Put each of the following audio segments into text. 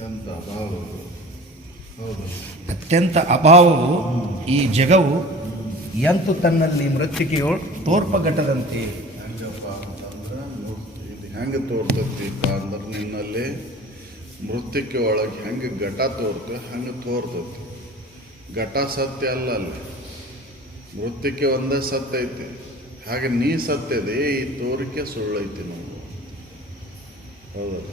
ಅತ್ಯಂತ ಅಭಾವಗಳು. ಹೌದು, ಅತ್ಯಂತ ಅಭಾವವು ಈ ಜಗವು ಎಂತು ತನ್ನಲ್ಲಿ ಮೃತ್ತಿಕೆಯೋ ತೋರ್ಪಘಟದಂತೆ. ಹೆಂಗಪ್ಪ ಅಂತಂದ್ರೆ ಇದು ಹೆಂಗೆ ತೋರ್ತೈತಿಪ್ಪ ಅಂದ್ರೆ ನಿನ್ನಲ್ಲಿ ಮೃತ್ತಿಕೆ ಒಳಗೆ ಹೆಂಗೆ ಘಟ ತೋರ್ತದೆ ಹಂಗೆ ತೋರ್ತೈತಿ. ಘಟ ಸತ್ಯ ಅಲ್ಲ, ಅಲ್ಲಿ ಮೃತ್ತಿಕೆ ಒಂದೇ ಸತ್ಯ ಐತಿ. ಹಾಗೆ ನೀ ಸತ್ಯದೆ, ಈ ತೋರಿಕೆ ಸುಳ್ಳೈತಿ ನಾವು. ಹೌದಲ್ಲ,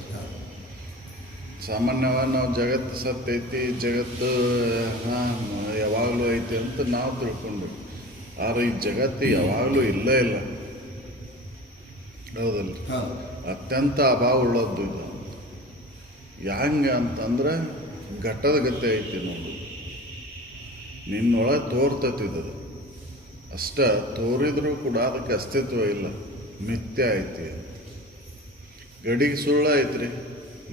ಸಾಮಾನ್ಯವಾಗಿ ನಾವು ಜಗತ್ತು ಸತ್ಯ ಐತಿ, ಜಗತ್ತು ಯಾವಾಗಲೂ ಐತಿ ಅಂತ ನಾವು ತಿಳ್ಕೊಂಡು, ಆದರೆ ಈ ಜಗತ್ತು ಯಾವಾಗಲೂ ಇಲ್ಲೇ ಇಲ್ಲ. ಹೌದಲ್ಲ, ಅತ್ಯಂತ ಅಭಾವ ಉಳ್ಳದ್ದು ಇದು. ಹೆಂಗೆ ಅಂತಂದ್ರೆ ಘಟ್ಟದ ಗತೆ ಐತಿ ನೋಡು, ನಿನ್ನೊಳಗೆ ತೋರ್ತತಿದು. ಅಷ್ಟ ತೋರಿದ್ರೂ ಕೂಡ ಅದಕ್ಕೆ ಅಸ್ತಿತ್ವ ಇಲ್ಲ, ಮಿಥ್ಯ ಐತಿ. ಗಡಿಗೆ ಸುಳ್ಳು ಐತ್ರಿ,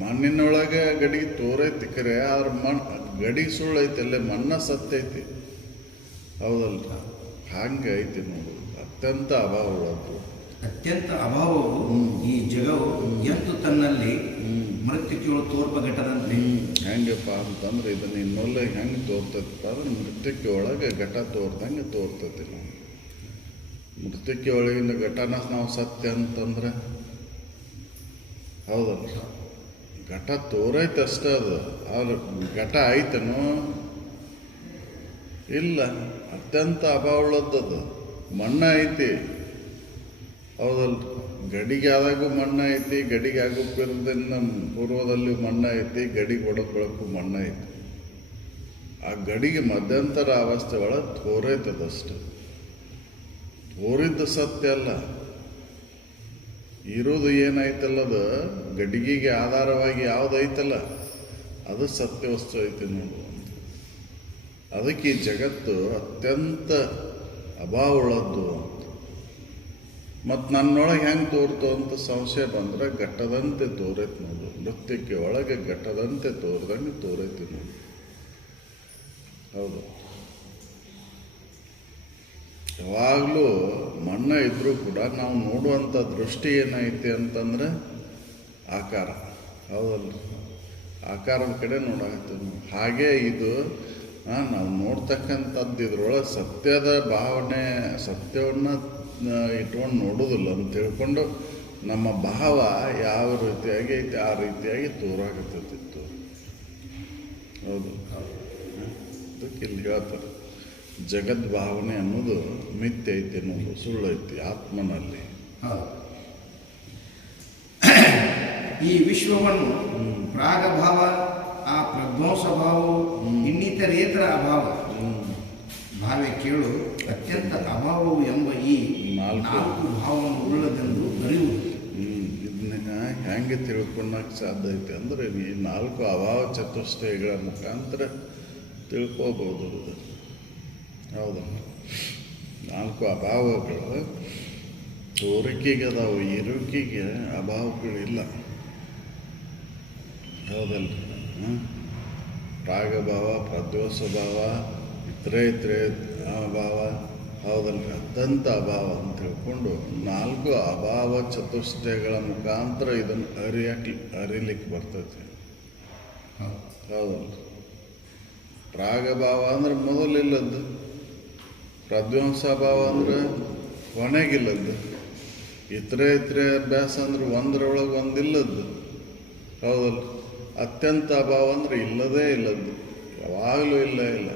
ಮಣ್ಣಿನೊಳಗೆ ಗಡಿಗೆ ತೋರೈತಿ ಕರೆ, ಆದ್ರೆ ಗಡಿಗೆ ಸುಳ್ಳು ಐತಿ, ಅಲ್ಲೇ ಮಣ್ಣ ಸತ್ಯ ಐತಿ. ಹೌದಲ್ಲ, ಹಂಗೆ ಐತಿ ನೋಡು, ಅತ್ಯಂತ ಅಭಾವ ಉಳ್ಳದ್ದು. ಅತ್ಯಂತ ಅಭಾವವು ಈ ಜಗವು ಎಂತು ತನ್ನಲ್ಲಿ ಮೃತ್ತಿಕೆಯೋ ತೋರ್ಪಘಟದಂತೆ. ಹೆಂಗಪ್ಪ ಅಂತಂದ್ರೆ ಇದನ್ನ ಇನ್ನೊಲ್ಲ ಹೆಂಗೆ ತೋರ್ತೈತಪ್ಪ ಅಂದ್ರೆ ಮೃತ್ತಿಕೆ ಒಳಗೆ ಘಟ ತೋರ್ದಂಗೆ ತೋರ್ತೈತಿ. ನಾವು ಮೃತ್ತಿಕೆ ಒಳಗಿನ ಘಟನ ನಾವು ಸತ್ಯ ಅಂತಂದ್ರೆ, ಹೌದಲ್ಲ, ಘಟ ತೋರೈತೆ ಅಷ್ಟೇ. ಅದು ಆದ್ರೆ ಘಟ ಐತನೋ ಇಲ್ಲ, ಅತ್ಯಂತ ಅಭಾವ ಉಳ್ಳದ್ದು. ಮಣ್ಣ ಐತಿ, ಹೌದಲ್ಲ, ಗಡಿಗೆ ಆದಾಗೂ ಮಣ್ಣ ಐತಿ, ಗಡಿಗೆ ಆಗೋ ಪೂರ್ವದಲ್ಲಿ ಮಣ್ಣ ಐತಿ, ಗಡಿಗೆ ಒಡಕ್ ಬೆಳಕು ಮಣ್ಣ ಐತಿ. ಆ ಗಡಿಗೆ ಮಧ್ಯಂತರ ಅವಸ್ಥೆ ಒಳಗೆ ತೋರೈತದಷ್ಟು. ತೋರಿದ್ದು ಸತ್ಯ ಅಲ್ಲ, ಇರೋದು ಏನೈತಲ್ಲದು ಗಡಿಗೆಗೆ ಆಧಾರವಾಗಿ ಯಾವುದೈತಲ್ಲ ಅದು ಸತ್ಯ ವಸ್ತು ಐತಿ ನೋಡು. ಅದಕ್ಕೆ ಈ ಜಗತ್ತು ಅತ್ಯಂತ ಅಭಾವ ಉಳ್ಳದ್ದು. ಮತ್ತು ನನ್ನೊಳಗೆ ಹೆಂಗೆ ತೋರ್ತು ಅಂತ ಸಂಶಯ ಬಂದ್ರೆ ಘಟ್ಟದಂತೆ ತೋರೈತಿ ನೋಡು. ನೃತ್ಯಕ್ಕೆ ಒಳಗೆ ಘಟ್ಟದಂತೆ ತೋರ್ದಂಗೆ ತೋರೈತಿ ನೋಡು. ಹೌದು, ಯಾವಾಗಲೂ ಮಣ್ಣ ಇದ್ರೂ ಕೂಡ ನಾವು ನೋಡುವಂಥ ದೃಷ್ಟಿ ಏನೈತಿ ಅಂತಂದ್ರೆ ಆಕಾರ. ಹೌದಲ್ಲ, ಆಕಾರದ ಕಡೆ ನೋಡಾಕತ್ತೀವಿ ನಾವು. ಹಾಗೆ ಇದು ನಾವು ನೋಡ್ತಕ್ಕಂಥದ್ದು ಇದ್ರೊಳಗೆ ಸತ್ಯದ ಭಾವನೆ, ಸತ್ಯವನ್ನು ಇಟ್ಕೊಂಡು ನೋಡೋದಿಲ್ಲ ಅಂತ ತಿಳ್ಕೊಂಡು ನಮ್ಮ ಭಾವ ಯಾವ ರೀತಿಯಾಗಿ ಐತಿ ಆ ರೀತಿಯಾಗಿ ತೋರಾಗತ್ತಿತ್ತು. ಹೌದು, ಅದಕ್ಕೆ ಇಲ್ಲಿ ಹೇಳ್ತಾರೆ ಜಗದ್ಭಾವನೆ ಅನ್ನೋದು ಮಿಥ್ಯ ಐತಿ ಅನ್ನೋದು ಸುಳ್ಳೈತಿ ಆತ್ಮನಲ್ಲಿ. ಈ ವಿಶ್ವವನ್ನು ಪ್ರಾಗಭಾವ, ಆ ಪ್ರಧ್ವಂಸ ಭಾವವು, ಇನ್ನಿತರೇತರ ಅಭಾವ ಭಾವೆ ಕೇಳು. ಅತ್ಯಂತ ಅಭಾವವು ಎಂಬ ಈ ನಾಲ್ಕು ಭಾವವನ್ನು ಉಳ್ಳದೆಂದು ಅರಿಯುವುದು. ಇದನ್ನ ಹೆಂಗೆ ತಿಳ್ಕೊಳಕ್ಕೆ ಸಾಧ್ಯ ಐತಿ ಅಂದ್ರೆ ಈ ನಾಲ್ಕು ಅಭಾವ ಚತುಷ್ಟಯಗಳ ಮುಖಾಂತರ ತಿಳ್ಕೋಬಹುದು. ಹೌದಲ್ಲ, ನಾಲ್ಕು ಅಭಾವಗಳು ತೋರಿಕೆಗೆ ಅದಾವು, ಇರುವಿಕೆಗೆ ಅಭಾವಗಳಿಲ್ಲ. ಹೌದಲ್ಲ, ಪ್ರಾಗಭಾವ, ಪ್ರಧ್ವಂಸ ಭಾವ, ಇತರೆ ಅಭಾವ. ಹೌದಲ್ಲ, ಅತ್ಯಂತ ಅಭಾವ ಅಂತ ತಿಳ್ಕೊಂಡು ನಾಲ್ಕು ಅಭಾವ ಚತುಷ್ಟಯಗಳ ಮುಖಾಂತರ ಇದನ್ನು ಅರಿಲಿಕ್ಕೆ ಬರ್ತೈತಿ. ಹೌದಲ್ಲ, ಪ್ರಾಗಭಾವ ಅಂದ್ರೆ ಮೊದಲಿಲ್ಲದ್ದು, ಪ್ರಧ್ವಂಸ ಭಾವ ಅಂದ್ರೆ ಕೊನೆಗಿಲ್ಲದ್ದು, ಇತರೆ ಅಭ್ಯಾಸ ಅಂದ್ರೆ ಒಂದರೊಳಗೆ ಒಂದಿಲ್ಲದ್ದು. ಹೌದಲ್ಲ, ಅತ್ಯಂತ ಅಭಾವ ಅಂದ್ರೆ ಇಲ್ಲದೇ ಇಲ್ಲದ್ದು, ಯಾವಾಗಲೂ ಇಲ್ಲ.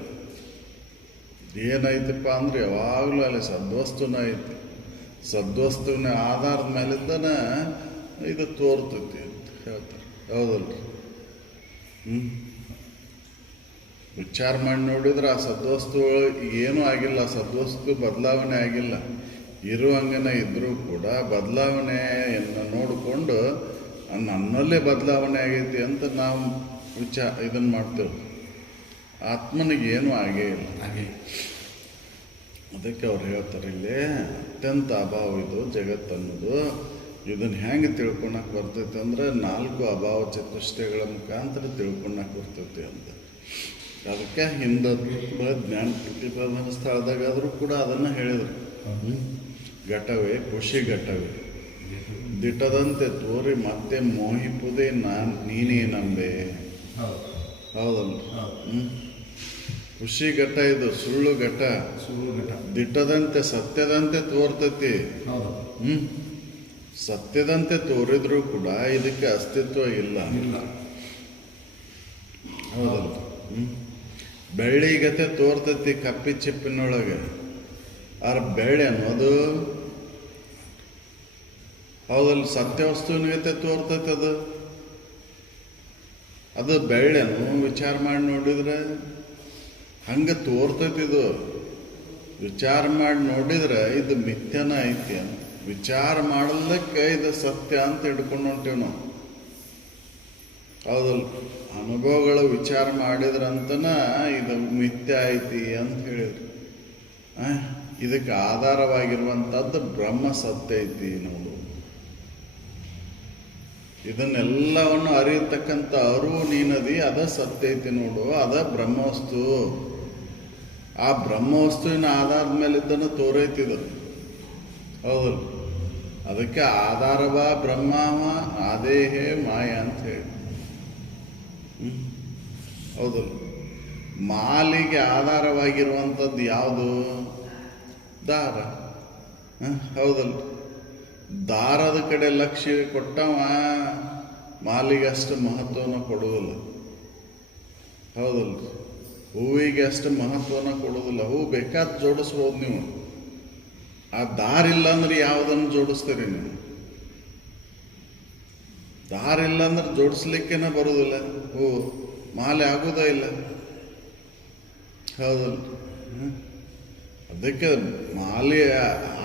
ಏನೈತಪ್ಪ ಅಂದ್ರೆ ಯಾವಾಗಲೂ ಅಲ್ಲಿ ಸದ್ವಸ್ತುನ ಐತಿ. ಸದ್ವಸ್ತುವಿನ ಆಧಾರದ ಮೇಲಿಂದನೇ ಇದು ತೋರ್ತೈತಿ ಅಂತ ಹೇಳ್ತಾರೆ. ಹೌದಲ್ರಿ, ವಿಚಾರ ಮಾಡಿ ನೋಡಿದ್ರೆ ಆ ಸದ್ವಸ್ತು ಏನೂ ಆಗಿಲ್ಲ, ಸದ್ವಸ್ತು ಬದಲಾವಣೆ ಆಗಿಲ್ಲ. ಇರುವಂಗನೆ ಇದ್ರೂ ಕೂಡ ಬದಲಾವಣೆಯನ್ನು ನೋಡಿಕೊಂಡು ನನ್ನಲ್ಲೇ ಬದಲಾವಣೆ ಆಗೈತಿ ಅಂತ ನಾವು ಇದನ್ನು ಮಾಡ್ತೇವೆ. ಆತ್ಮನಿಗೆ ಏನೂ ಆಗೇ ಇಲ್ಲ. ಅದಕ್ಕೆ ಅವ್ರು ಹೇಳ್ತಾರೆ ಇಲ್ಲಿ ಅತ್ಯಂತ ಅಭಾವ ಇದು ಜಗತ್ತನ್ನೋದು. ಇದನ್ನು ಹೆಂಗೆ ತಿಳ್ಕೊಳಕ್ಕೆ ಬರ್ತೈತೆ ಅಂದರೆ ನಾಲ್ಕು ಅಭಾವ ಚತುಷ್ಟಯಗಳ ಮುಖಾಂತರ ತಿಳ್ಕೊಳಕ್ಕೆ ಬರ್ತೈತಿ ಅಂತ. ಅದಕ್ಕೆ ಹಿಂದೆ ಜ್ಞಾನ ಪ್ರತಿಪಾದನ ಸ್ಥಳದಾಗಾದರೂ ಕೂಡ ಅದನ್ನು ಹೇಳಿದರು. ಘಟವೇ ಖುಷಿ ಘಟವೇ ದಿಟ್ಟದಂತೆ ತೋರಿ ಮತ್ತೆ ಮೋಹಿಪುದೇ ನೀನೇ ನಂಬೆ. ಹೌದು ಹೌದಲ್ಲ ಹೌದು ಖುಷಿ ಘಟ ಇದು, ಸುಳ್ಳು ಘಟ. ಸುಳ್ಳು ಘಟ. ದಿಟ್ಟದಂತೆ ಸತ್ಯದಂತೆ ತೋರ್ತತಿ. ಹೌದು ಸತ್ಯದಂತೆ ತೋರಿದ್ರೂ ಕೂಡ ಇದಕ್ಕೆ ಅಸ್ತಿತ್ವ ಇಲ್ಲ. ಇಲ್ಲ. ಹೌದಲ್ಲ ಬೆಳ್ಳಿ ಗತೆ ತೋರ್ತತಿ ಕಪ್ಪಿ ಚಿಪ್ಪಿನೊಳಗೆ. ಆದ್ರೆ ಬೆಳ್ಳಿ ಅನ್ನೋದು ಹೌದಲ್ಲ ಸತ್ಯ ವಸ್ತುವಿನಗತೆ ತೋರ್ತತಿ. ಅದು ಬೆಳ್ಳೆನು ವಿಚಾರ ಮಾಡಿ ನೋಡಿದ್ರೆ ಹಂಗೆ ತೋರ್ತೈತಿ. ಇದು ವಿಚಾರ ಮಾಡಿ ನೋಡಿದ್ರೆ ಇದು ಮಿಥ್ಯನ ಐತಿ ಅಂತ. ವಿಚಾರ ಮಾಡಲಿಕ್ಕೆ ಇದು ಸತ್ಯ ಅಂತ ಹಿಡ್ಕೊಂಡು ಹೊಂಟೇವ್ ನಾವು. ಹೌದಲ್ಲ ಅನುಭವಗಳು ವಿಚಾರ ಮಾಡಿದ್ರಂತನ ಇದು ಮಿಥ್ಯ ಐತಿ ಅಂತ ಹೇಳಿದ್ರು. ಇದಕ್ಕೆ ಆಧಾರವಾಗಿರುವಂಥದ್ದು ಬ್ರಹ್ಮ ಸತ್ಯ ಐತಿ ನೋಡು. ಇದನ್ನೆಲ್ಲವನ್ನು ಅರಿಯತಕ್ಕಂಥ ಅರಿವು ನೀನದಿ, ಅದ ಸತ್ಯ ಐತಿ ನೋಡು, ಅದ ಬ್ರಹ್ಮವಸ್ತು. ಆ ಬ್ರಹ್ಮವಸ್ತುವಿನ ಆಧಾರದ ಮೇಲೆ ಇದ್ದನ್ನು ತೋರೈತಿದು. ಹೌದಲ್ಲ ಅದಕ್ಕೆ ಆಧಾರವ ಬ್ರಹ್ಮವ ಆದೇಹೇ ಮಾಯ ಅಂತ ಹೇಳಿ. ಹೌದಲ್ಲ ಮಾಲಿಗೆ ಆಧಾರವಾಗಿರುವಂಥದ್ದು ಯಾವುದು? ದಾರ. ಹೌದಲ್ಲ ದಾರದ ಕಡೆ ಲಕ್ಷ್ಯ ಕೊಟ್ಟವ ಮಾಲಿಗೆ ಅಷ್ಟು ಮಹತ್ವನ ಕೊಡುವುದಿಲ್ಲ. ಹೌದಲ್ಲ ಹೂವಿಗೆ ಅಷ್ಟು ಮಹತ್ವನ ಕೊಡುವುದಿಲ್ಲ. ಹೂ ಬೇಕಾದ ಜೋಡಿಸ್ಬೋದು ನೀವು, ಆ ದಾರಿಲ್ಲ ಅಂದ್ರೆ ಯಾವುದನ್ನು ಜೋಡಿಸ್ತೀರಿ ನೀವು? ದಾರಿಲ್ಲ ಅಂದ್ರೆ ಜೋಡಿಸ್ಲಿಕ್ಕೇನ ಬರುವುದಿಲ್ಲ. ಹೂ ಮಾಲೆ ಆಗೋದೇ ಇಲ್ಲ. ಹೌದಲ್ಲ ಅದಕ್ಕೆ ಮಾಲೆ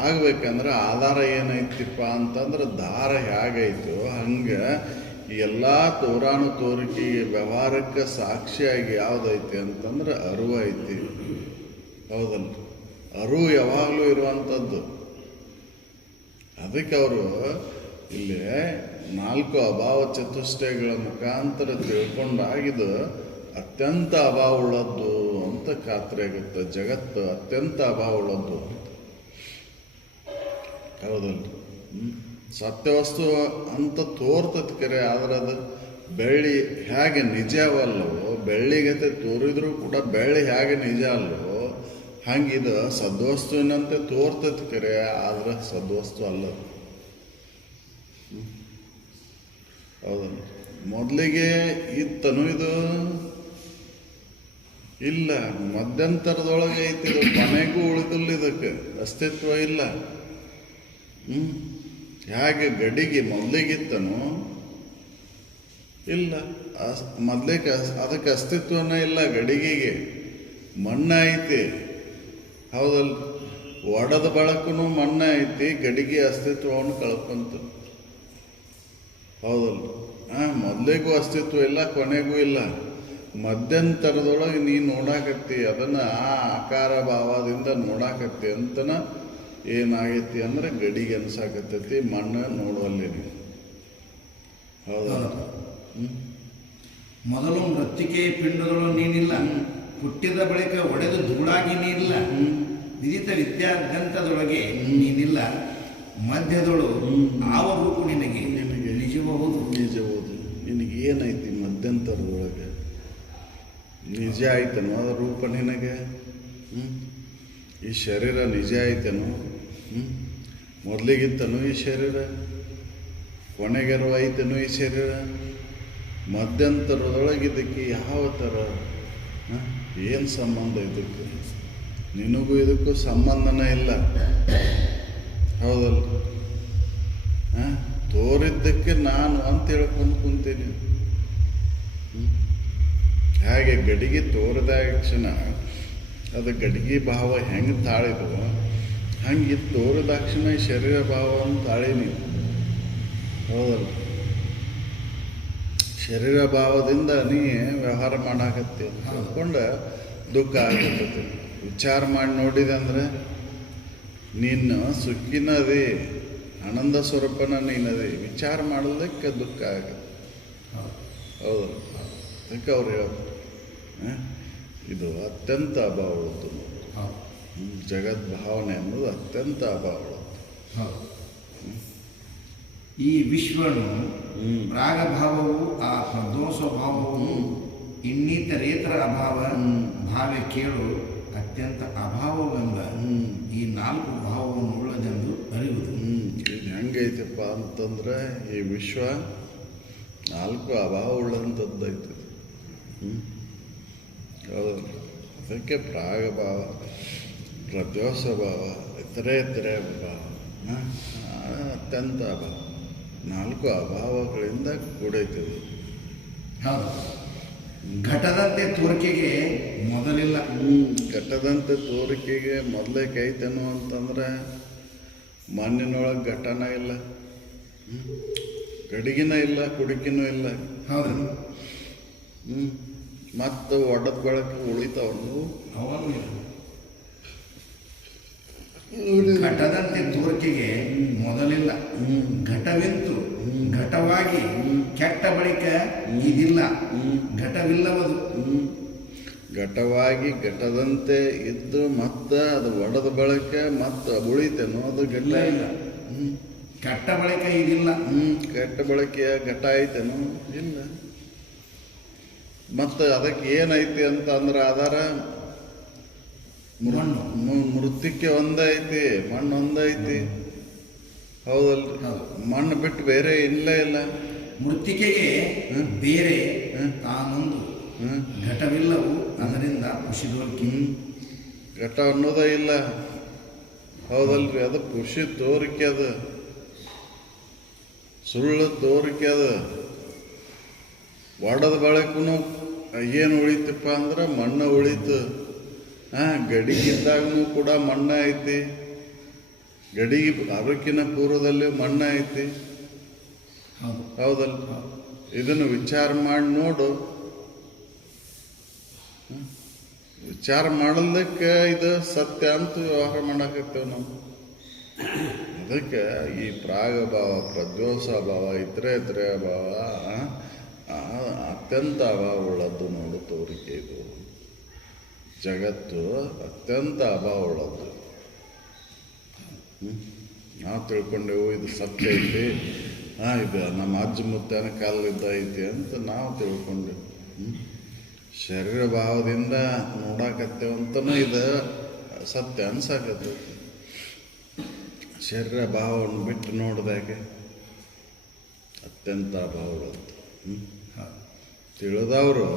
ಆಗ್ಬೇಕಂದ್ರೆ ಆಧಾರ ಏನೈತಿಪ್ಪ ಅಂತಂದ್ರೆ ದಾರ ಹೇಗೈತೋ ಹಂಗೆ ಎಲ್ಲ ತೋರಾನು ತೋರಿಕೆಗೆ ವ್ಯವಹಾರಕ್ಕೆ ಸಾಕ್ಷಿಯಾಗಿ ಯಾವುದೈತಿ ಅಂತಂದ್ರೆ ಅರಿವು ಐತಿ. ಹೌದಲ್ಲ ಅರಿವು ಯಾವಾಗಲೂ ಇರುವಂಥದ್ದು. ಅದಕ್ಕೆ ಅವರು ಇಲ್ಲಿ 4 ಅಭಾವ ಚತುಷ್ಟಯಗಳ ಮುಖಾಂತರ ತಿಳ್ಕೊಂಡಾಗಿದ್ದು ಅತ್ಯಂತ ಅಭಾವ ಉಳ್ಳದ್ದು ಅಂತ ಖಾತ್ರಿ ಆಗುತ್ತೆ. ಜಗತ್ತು ಅತ್ಯಂತ ಅಭಾವ ಉಳ್ಳದ್ದು ಅಂತ. ಹೌದಲ್ಲ ಸತ್ಯವಸ್ತು ಅಂತ ತೋರ್ತದ ಕರೆ, ಆದ್ರೆ ಅದು ಬೆಳ್ಳಿ ಹೇಗೆ ನಿಜವಲ್ಲವೋ, ಬೆಳ್ಳಿಗತೆ ತೋರಿದ್ರೂ ಕೂಡ ಬೆಳ್ಳಿ ಹೇಗೆ ನಿಜ ಅಲ್ಲವೋ ಹಂಗಿದು ಸದ್ವಸ್ತುವಿನಂತೆ ತೋರ್ತದ ಕರೆ, ಆದ್ರೆ ಸದ್ವಸ್ತು ಅಲ್ಲ. ಹೌದಲ್ಲ ಮೊದಲಿಗೆ ಇತ್ತನು ಇದು ಇಲ್ಲ, ಮಧ್ಯಂತರದೊಳಗೆ ಐತಿ. ಇದು ಕೊನೆಗೂ ಉಳಿದಿಲ್ಲ, ಇದಕ್ಕೆ ಅಸ್ತಿತ್ವ ಇಲ್ಲ. ಹೇಗೆ ಗಡಿಗೆ ಮೊದಲಿಗಿತ್ತನು ಇಲ್ಲ, ಮೊದಲಿಗೆ ಅದಕ್ಕೆ ಅಸ್ತಿತ್ವನೇ ಇಲ್ಲ. ಗಡಿಗೆಗೆ ಮಣ್ಣ ಐತಿ. ಹೌದಲ್ಲ ಒಡದ ಬಳಕೂ ಮಣ್ಣ ಐತಿ, ಗಡಿಗೆ ಅಸ್ತಿತ್ವವನ್ನು ಕಳ್ಕೊಂತು. ಹೌದಲ್ಲ ಮೊದಲಿಗೂ ಅಸ್ತಿತ್ವ ಇಲ್ಲ, ಕೊನೆಗೂ ಇಲ್ಲ. ಮಧ್ಯಂತರದೊಳಗೆ ನೀ ನೋಡಾಕತ್ತಿ, ಅದನ್ನು ಆ ಆಕಾರ ಭಾವದಿಂದ ನೋಡಾಕತ್ತಿ ಅಂತನ ಏನಾಗೈತಿ ಅಂದ್ರೆ ಗಡಿಗೆ ಅನ್ಸಾಕತ್ತೈತಿ, ಮಣ್ಣು ನೋಡುವಲ್ಲಿ ನೀವು. ಹೌದಲ್ಲ ಮೊದಲು ಮೃತ್ತಿಕೆ ಪಿಂಡದೊಳು ನೀನಿಲ್ಲ, ಹುಟ್ಟಿದ ಬಳಿಕ ಒಡೆದು ಧೂಳಾಗಿ ನೀನಿಲ್ಲ, ವಿದಿತ ವಿದ್ಯಾಗ್ರಂಥದೊಳಗೆ ನೀನಿಲ್ಲ, ಮಧ್ಯದೊಳು ಆವ ರೂಪು ನಿನಗೆ ನಿಜಬಹುದು. ನಿಜಬಹುದು ನಿನಗೆ ಏನೈತಿ ಮಧ್ಯಂತರದೊಳಗೆ? ನಿಜ ಆಯ್ತನೋ ಅದ ರೂಪ ನಿನಗೆ? ಈ ಶರೀರ ನಿಜ ಆಯ್ತೇನೋ? ಮೊದಲಿಗಿತ್ತನು ಈ ಶರೀರ? ಕೊನೆಗೆರು ಐತನು ಈ ಶರೀರ? ಮಧ್ಯಂತರದೊಳಗೆ ಇದಕ್ಕೆ ಯಾವ ಥರ ಏನು ಸಂಬಂಧ? ಇದಕ್ಕೆ ನಿನಗೂ ಇದಕ್ಕೂ ಸಂಬಂಧನೇ ಇಲ್ಲ. ಹೌದಲ್ಲ ತೋರಿದ್ದಕ್ಕೆ ನಾನು ಅಂತ ಹೇಳ್ಕೊಂಡು ಕುಂತೀನಿ. ಹಾಗೆ ಗಡಿಗೆ ತೋರಿದ ಕ್ಷಣ ಅದು ಗಡಿಗೆ ಭಾವ ಹೆಂಗೆ ತಾಳಿದ್ವು ಹಂಗೆ ತೋರಿದಾಕ್ಷಣ ಶರೀರ ಭಾವವನ್ನು ತಾಳಿ ನೀವು. ಹೌದಲ್ಲ ಶರೀರ ಭಾವದಿಂದ ನೀ ವ್ಯವಹಾರ ಮಾಡಾಕತ್ತಿ ಅಂದ್ಕೊಂಡು ದುಃಖ ಆಗಿರ್ತೈತಿ. ವಿಚಾರ ಮಾಡಿ ನೋಡಿದೆ ಅಂದರೆ ನೀನು ಸುಖಿನದಿ, ಆನಂದ ಸ್ವರೂಪನ ನೀನದಿ. ವಿಚಾರ ಮಾಡೋದಕ್ಕೆ ದುಃಖ ಆಗುತ್ತೆ. ಹೌದಲ್ಲ ಅದಕ್ಕೆ ಅವ್ರು ಹೇಳ್ತಾರೆ ಇದು ಅತ್ಯಂತ ಅಭಾವದ್ದು. ಜಗದ್ಭಾವನೆ ಅನ್ನೋದು ಅತ್ಯಂತ ಅಭಾವದ್ದು. ಈ ವಿಶ್ವನು ರಾಗಭಾವವು ಆ ಪ್ರದೋಷ ಭಾವವು ಇನ್ನಿತರೇತರ ಅಭಾವ ಭಾವೆ ಕೇಳು ಅತ್ಯಂತ ಅಭಾವವೆಂಬ ಈ 4 ಭಾವವನ್ನು ಉಳ್ಳದೆಂದು ಅರಿಯುವುದು. ಇದು ಹೆಂಗೈತಪ್ಪ ಅಂತಂದ್ರೆ ಈ ವಿಶ್ವ 4 ಅಭಾವ ಉಳ್ಳಂಥದ್ದೈತೆ. ಹೌದು. ಅದಕ್ಕೆ ಪ್ರಾಗಭಾವ, ಪ್ರದ್ಯೋಷ ಭಾವ, ಇತರೆ ಭಾವ, ಅತ್ಯಂತ ಅಭಾವ, 4 ಅಭಾವಗಳಿಂದ ಕೂಡೈತದೆ. ಹೌದು. ಘಟದಂತೆ ತೋರಿಕೆಗೆ ಮೊದಲಿಲ್ಲ. ಘಟದಂತೆ ತೋರಿಕೆಗೆ ಮೊದಲೇ ಕೈತೇನು ಅಂತಂದ್ರೆ ಮಣ್ಣಿನೊಳಗೆ ಘಟನ ಇಲ್ಲ, ಗಡಿಗಿನ ಇಲ್ಲ, ಕುಡಿಕಿನೂ ಇಲ್ಲ. ಹೌದು. ಮತ್ತು ಒಡದ ಬಳಕೆ ಉಳಿತಾವನು ಅವನು ಘಟದಂತೆ ತೋರಿಕೆಗೆ ಮೊದಲಿಲ್ಲ. ಘಟವೆಂತು ಘಟವಾಗಿ ಕೆಟ್ಟ ಬಳಿಕ ಇದಿಲ್ಲ. ಘಟವಿಲ್ಲವದು. ಘಟವಾಗಿ ಘಟದಂತೆ ಇದ್ದು ಮತ್ತೆ ಅದು ಒಡೆದ ಬಳಕೆ ಮತ್ತೆ ಉಳಿತೇನೋ ಅದು ಘಟ ಇಲ್ಲ. ಕೆಟ್ಟ ಬಳಿಕ ಇದಿಲ್ಲ. ಕೆಟ್ಟ ಬಳಕೆಯ ಘಟ ಐತೇನೋ ಇಲ್ಲ. ಮತ್ತು ಅದಕ್ಕೆ ಏನೈತಿ ಅಂತ ಅಂದ್ರೆ ಅದರ ಮೃತ್ತಿಕೆ ಒಂದೈತಿ, ಮಣ್ಣು ಒಂದೈತಿ. ಹೌದಲ್ರಿ? ಮಣ್ಣು ಬಿಟ್ಟು ಬೇರೆ ಇಲ್ಲ. ಮೃತ್ತಿಕೆಗೆ ಬೇರೆ ತಾನೊಂದು ಘಟವಿಲ್ಲವು, ಅದರಿಂದ ಖುಷಿದೋರ್ಕಿ. ಘಟ ಅನ್ನೋದೇ ಇಲ್ಲ. ಹೌದಲ್ರಿ? ಅದು ಖುಷಿ ತೋರಿಕೆ, ಅದು ಸುಳ್ಳು ತೋರಿಕೆ. ಅದು ಒಡದ ಬಳಕೂ ಏನು ಉಳಿತಪ್ಪ ಅಂದ್ರೆ ಮಣ್ಣು ಉಳಿತು. ಗಡಿಗಿದ್ದಾಗೂ ಕೂಡ ಮಣ್ಣ ಐತಿ, ಗಡಿಗೆ ಅರಕಿನ ಪೂರ್ವದಲ್ಲಿ ಮಣ್ಣ ಐತಿ. ಹೌದಲ್ಲ? ಇದನ್ನು ವಿಚಾರ ಮಾಡಿ ನೋಡು. ವಿಚಾರ ಮಾಡಲಿಕ್ಕೆ ಇದು ಸತ್ಯ ಅಂತ ವ್ಯವಹಾರ ಮಾಡಾಕತ್ತೇವೆ ನಾವು. ಅದಕ್ಕೆ ಈ ಪ್ರಾಗಭಾವ, ಪ್ರದ್ಯೋಷ ಭಾವ, ಇತರೆ ಭಾವ ಅತ್ಯಂತ ಅಭಾವ ಉಳ್ಳದ್ದು ನೋಡು ತೋರಿಕೆ. ಇದು ಜಗತ್ತು ಅತ್ಯಂತ ಅಭಾವ ಉಳ್ಳದ್ದು. ನಾವು ತಿಳ್ಕೊಂಡೆವು ಇದು ಸತ್ಯ ಐತಿ, ಇದು ನಮ್ಮ ಅಜ್ಜ ಮುತ್ತನ ಕಾಲದಿಂದ ಐತಿ ಅಂತ ನಾವು ತಿಳ್ಕೊಂಡೆವು. ಶರೀರ ಭಾವದಿಂದ ನೋಡಾಕತ್ತೇವಂತನೂ ಇದು ಸತ್ಯ ಅನ್ಸಾಕತ್ತೈತಿ. ಶರೀರ ಭಾವವನ್ನು ಬಿಟ್ಟು ನೋಡಿದಾಗೆ ಅತ್ಯಂತ ಅಭಾವ ಉಳ್ಳದ್ದು. ತಿಳಿದವರು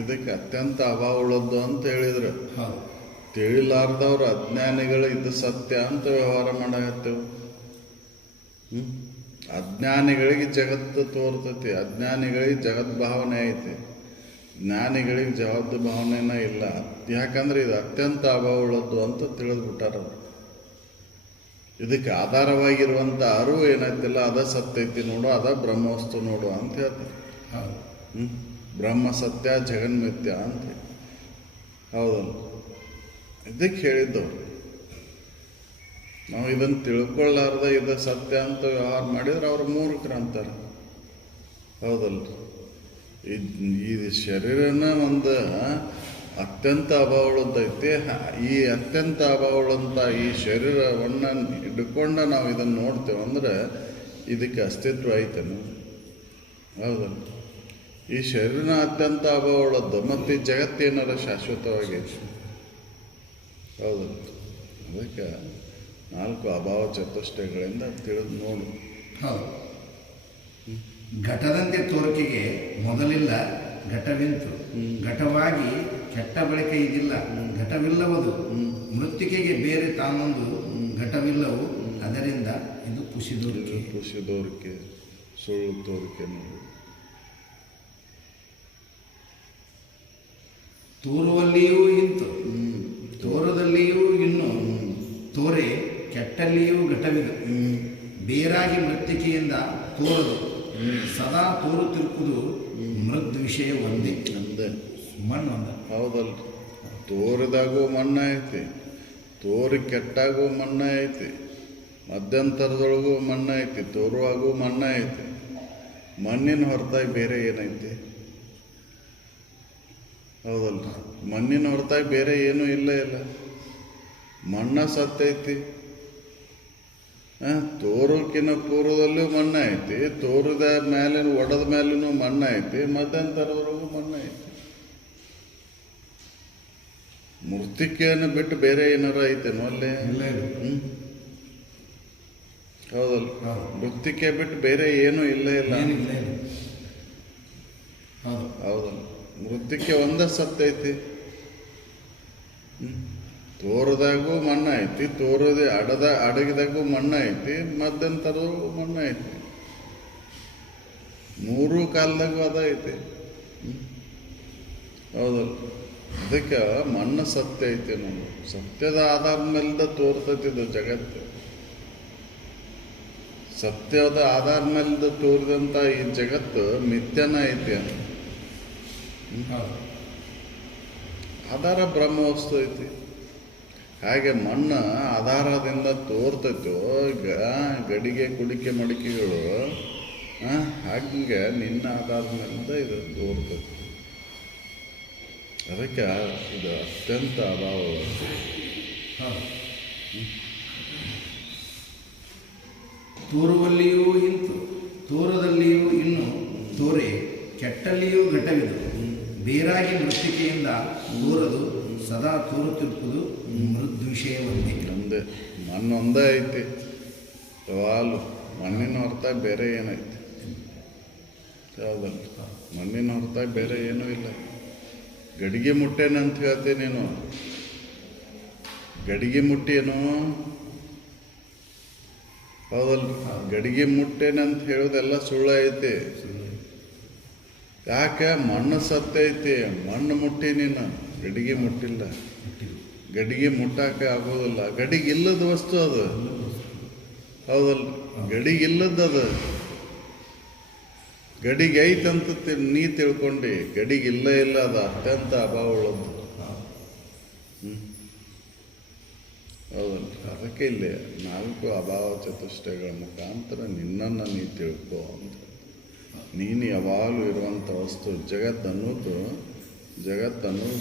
ಇದಕ್ಕೆ ಅತ್ಯಂತ ಅಭಾವ ಉಳ್ಳದ್ದು ಅಂತ ಹೇಳಿದ್ರು. ತಿಳಿಲಾರ್ದವ್ರು ಅಜ್ಞಾನಿಗಳು ಇದು ಸತ್ಯ ಅಂತ ವ್ಯವಹಾರ ಮಾಡಾಕತ್ತೇವು. ಅಜ್ಞಾನಿಗಳಿಗೆ ಜಗತ್ತು ತೋರ್ತೈತಿ, ಅಜ್ಞಾನಿಗಳಿಗೆ ಜಗತ್ ಭಾವನೆ ಐತಿ, ಜ್ಞಾನಿಗಳಿಗೆ ಜಗತ್ ಭಾವನೆನ ಇಲ್ಲ. ಯಾಕಂದ್ರೆ ಇದು ಅತ್ಯಂತ ಅಭಾವ ಉಳ್ಳದ್ದು ಅಂತ ತಿಳಿದ್ಬಿಟ್ಟಾರ. ಇದಕ್ಕೆ ಆಧಾರವಾಗಿರುವಂಥ ಅರಿವು ಏನೈತಿಲ್ಲ ಅದ ಸತ್ಯ ಐತಿ ನೋಡು, ಅದ ಬ್ರಹ್ಮವಸ್ತು ನೋಡು ಅಂತ ಹೇಳ್ತಾರೆ. ಬ್ರಹ್ಮ ಸತ್ಯ ಜಗನ್ಮಿತ್ಯ ಅಂತ. ಹೌದಲ್ಲ? ಇದಕ್ಕೆ ಹೇಳಿದ್ದವ್ರು. ನಾವು ಇದನ್ನು ತಿಳ್ಕೊಳ್ಳಾರ್ದ ಇದು ಸತ್ಯ ಅಂತ ವ್ಯವಹಾರ ಮಾಡಿದ್ರೆ ಅವ್ರು ಮೂರ್ಖರು ಅಂತಾರೆ. ಹೌದಲ್ಲ? ಈ ಶರೀರನ ಒಂದು ಅತ್ಯಂತ ಅಭಾವಳದೈತಿ. ಈ ಅತ್ಯಂತ ಅಭಾವಳಂತ ಈ ಶರೀರವನ್ನು ಹಿಡ್ಕೊಂಡು ನಾವು ಇದನ್ನು ನೋಡ್ತೇವೆ ಅಂದ್ರೆ ಇದಕ್ಕೆ ಅಸ್ತಿತ್ವ ಐತೇನು? ಹೌದಲ್ಲ? ಈ ಶರೀರನ ಅತ್ಯಂತ ಅಭಾವಳದ್ದು, ಮತ್ತು ಈ ಜಗತ್ತೇನಾರ ಶಾಶ್ವತವಾಗೈತಿ. ಹೌದಲ್ಲ? ಅದಕ್ಕೆ 4 ಅಭಾವ ಚತುಷ್ಟಯಗಳಿಂದ ತಿಳಿದು ನೋಡು. ಹೌದು. ಘಟದಂತೆ ತೋರಿಕೆಗೆ ಮೊದಲಿಲ್ಲ. ಘಟವಿಂತು ಘಟವಾಗಿ ಕೆಟ್ಟ ಬಳಿಕ ಇದಿಲ್ಲ. ಘಟವಿಲ್ಲವದು. ಮೃತ್ತಿಕೆಗೆ ಬೇರೆ ತಾನೊಂದು ಘಟವಿಲ್ಲವು, ಅದರಿಂದ ಇದು ಪುಷಿದೋರಿಕೆ, ಸುಳ್ಳು ತೋರಿಕೆ ನೋಡಿ. ತೋರುವಲ್ಲಿಯೂ ಇಂತು, ತೋರದಲ್ಲಿಯೂ ಇನ್ನು, ತೋರೆ ಕೆಟ್ಟಲ್ಲಿಯೂ ಘಟವಿದು. ಬೇರಾಗಿ ಮೃತ್ತಿಕೆಯಿಂದ ತೋರದು, ಸದಾ ತೋರುತ್ತಿರುವುದು ಮೃದ್ ವಿಷಯ ಒಂದೇ. ಮಣ್ಣು ಒಂದ. ಹೌದಲ್ರಿ? ತೋರಿದಾಗೂ ಮಣ್ಣ ಐತಿ, ತೋರಿ ಕೆಟ್ಟಾಗೂ ಮಣ್ಣ ಐತಿ, ಮಧ್ಯಂತರದೊಳಗೂ ಮಣ್ಣ ಐತಿ, ತೋರುವಾಗೂ ಮಣ್ಣ ಐತಿ. ಮಣ್ಣಿನ ಹೊರತಾಗಿ ಬೇರೆ ಏನೈತಿ? ಹೌದಲ್ಲ? ಮಣ್ಣಿನ ಹೊರತಾಗಿ ಬೇರೆ ಏನೂ ಇಲ್ಲ. ಮಣ್ಣ ಸತ್ತೈತಿ. ತೋರೋಕಿನ ಪೂರ್ವದಲ್ಲೂ ಮಣ್ಣ ಐತಿ, ತೋರಿದ ಮೇಲಿನ ಒಡದ ಮೇಲೂ ಮಣ್ಣ ಐತಿ, ಮಧ್ಯಂತರವರೆಗೂ ಮಣ್ಣ ಐತಿ. ಮೃತ್ತಿಕೆಯನ್ನು ಬಿಟ್ಟು ಬೇರೆ ಏನಾರ ಐತೇನೋ ಅಲ್ಲೇ? ಇಲ್ಲ ಇಲ್ಲ. ಹೌದಲ್ಲ? ಹೌದು. ಮೃತ್ತಿಕೆ ಬಿಟ್ಟು ಬೇರೆ ಏನೂ ಇಲ್ಲೇ ಇಲ್ಲ. ಏನಿಲ್ಲ ಇಲ್ಲ. ಹೌದು. ಹೌದಲ್ಲ? ಮೃತ್ತಿಕೆ ಒಂದೇ ಸತ್ತೈತಿ. ತೋರದಾಗೂ ಮಣ್ಣ ಐತಿ, ತೋರದ ಅಡಗಿದಾಗೂ ಮಣ್ಣ ಐತಿ, ಮಧ್ಯಂತರದಾಗೂ ಮಣ್ಣ ಐತಿ. ಮೂರೂ ಕಾಲದಾಗೂ ಅದ ಐತಿ. ಹೌದಲ್ಲ? ಅದಕ್ಕೆ ಮಣ್ಣು ಸತ್ಯ ಐತಿ. ನಾವು ಸತ್ಯದ ಆಧಾರದ ಮೇಲಿಂದ ತೋರ್ತೈತಿದ್ದು ಜಗತ್ತು. ಸತ್ಯದ ಆಧಾರ ಮೇಲಿಂದ ತೋರಿದಂಥ ಈ ಜಗತ್ತು ಮಿಥ್ಯನ ಐತಿ. ಹೌದು. ಆಧಾರ ಬ್ರಹ್ಮವಸ್ತು ಐತಿ. ಹಾಗೆ ಮಣ್ಣು ಆಧಾರದಿಂದ ತೋರ್ತೈತೋ ಈಗ ಗಡಿಗೆ ಕುಡಿಕೆ ಮಡಿಕೆಗಳು, ಹಂಗೆ ನಿನ್ನ ಆಧಾರದ ಮೇಲಿಂದ ಇದು ತೋರ್ತೈತಿ. ಅದಕ್ಕೆ ಇದು ಅತ್ಯಂತ ಅಭಾವ. ಹೌದು. ತೋರುವಲ್ಲಿಯೂ ಇಂತು, ತೋರದಲ್ಲಿಯೂ ಇನ್ನು, ತೋರೆ ಕೆಟ್ಟಲ್ಲಿಯೂ ಘಟವಿದು. ಬೇರಾಗಿ ಮೃತ್ತಿಕೆಯಿಂದ ತೋರದು ಸದಾ ತೋರುತ್ತಿರುವುದು ಮೃದ್ವಿಷಯವೊಂದೇ. ಒಂದೇ ಮಣ್ಣೊಂದೇ ಐತಿ. ಸವಾಲು ಮಣ್ಣಿನ ಹೊರತಾಗಿ ಬೇರೆ ಏನೈತಿ? ಹೌದಲ್ಲ? ಮಣ್ಣಿನ ಹೊರತಾಗಿ ಬೇರೆ ಏನೂ ಇಲ್ಲ. ಗಡಿಗೆ ಮುಟ್ಟೇನಂತ ಹೇಳ್ತೀನಿ ನೀನು. ಗಡಿಗೆ ಮುಟ್ಟೇನು? ಹೌದಲ್ಲ? ಗಡಿಗೆ ಮುಟ್ಟೇನಂತ ಹೇಳೋದೆಲ್ಲ ಸುಳ್ಳು ಐತಿ. ಯಾಕೆ? ಮಣ್ಣು ಸತ್ಯ ಐತಿ. ಮಣ್ಣು ಮುಟ್ಟಿ ನೀನು, ಗಡಿಗೆ ಮುಟ್ಟಿಲ್ಲ. ಗಡಿಗೆ ಮುಟ್ಟಾಕ ಆಗೋದಿಲ್ಲ. ಗಡಿಗೆ ಇಲ್ಲದ ವಸ್ತು ಅದು. ಹೌದಲ್ಲ? ಗಡಿಗೆ ಇಲ್ಲದದು. ಗಡಿಗೆ ಐತಂತ ನೀ ತಿಳ್ಕೊಂಡು ಗಡಿಗೆ ಇಲ್ಲ ಅದು ಅತ್ಯಂತ ಅಭಾವ ಉಳ್ಳದ್ದು. ಹೌದಲ್ಲ? ಅದಕ್ಕೆ ಇಲ್ಲಿ 4 ಅಭಾವ ಚತುಷ್ಟಯಗಳ ಮುಖಾಂತರ ನಿನ್ನನ್ನು ನೀ ತಿಳ್ಕೊ ಅಂತ. ನೀನು ಯಾವಾಗಲೂ ಇರುವಂಥ ವಸ್ತು ಜಗತ್ತನ್ನೋದು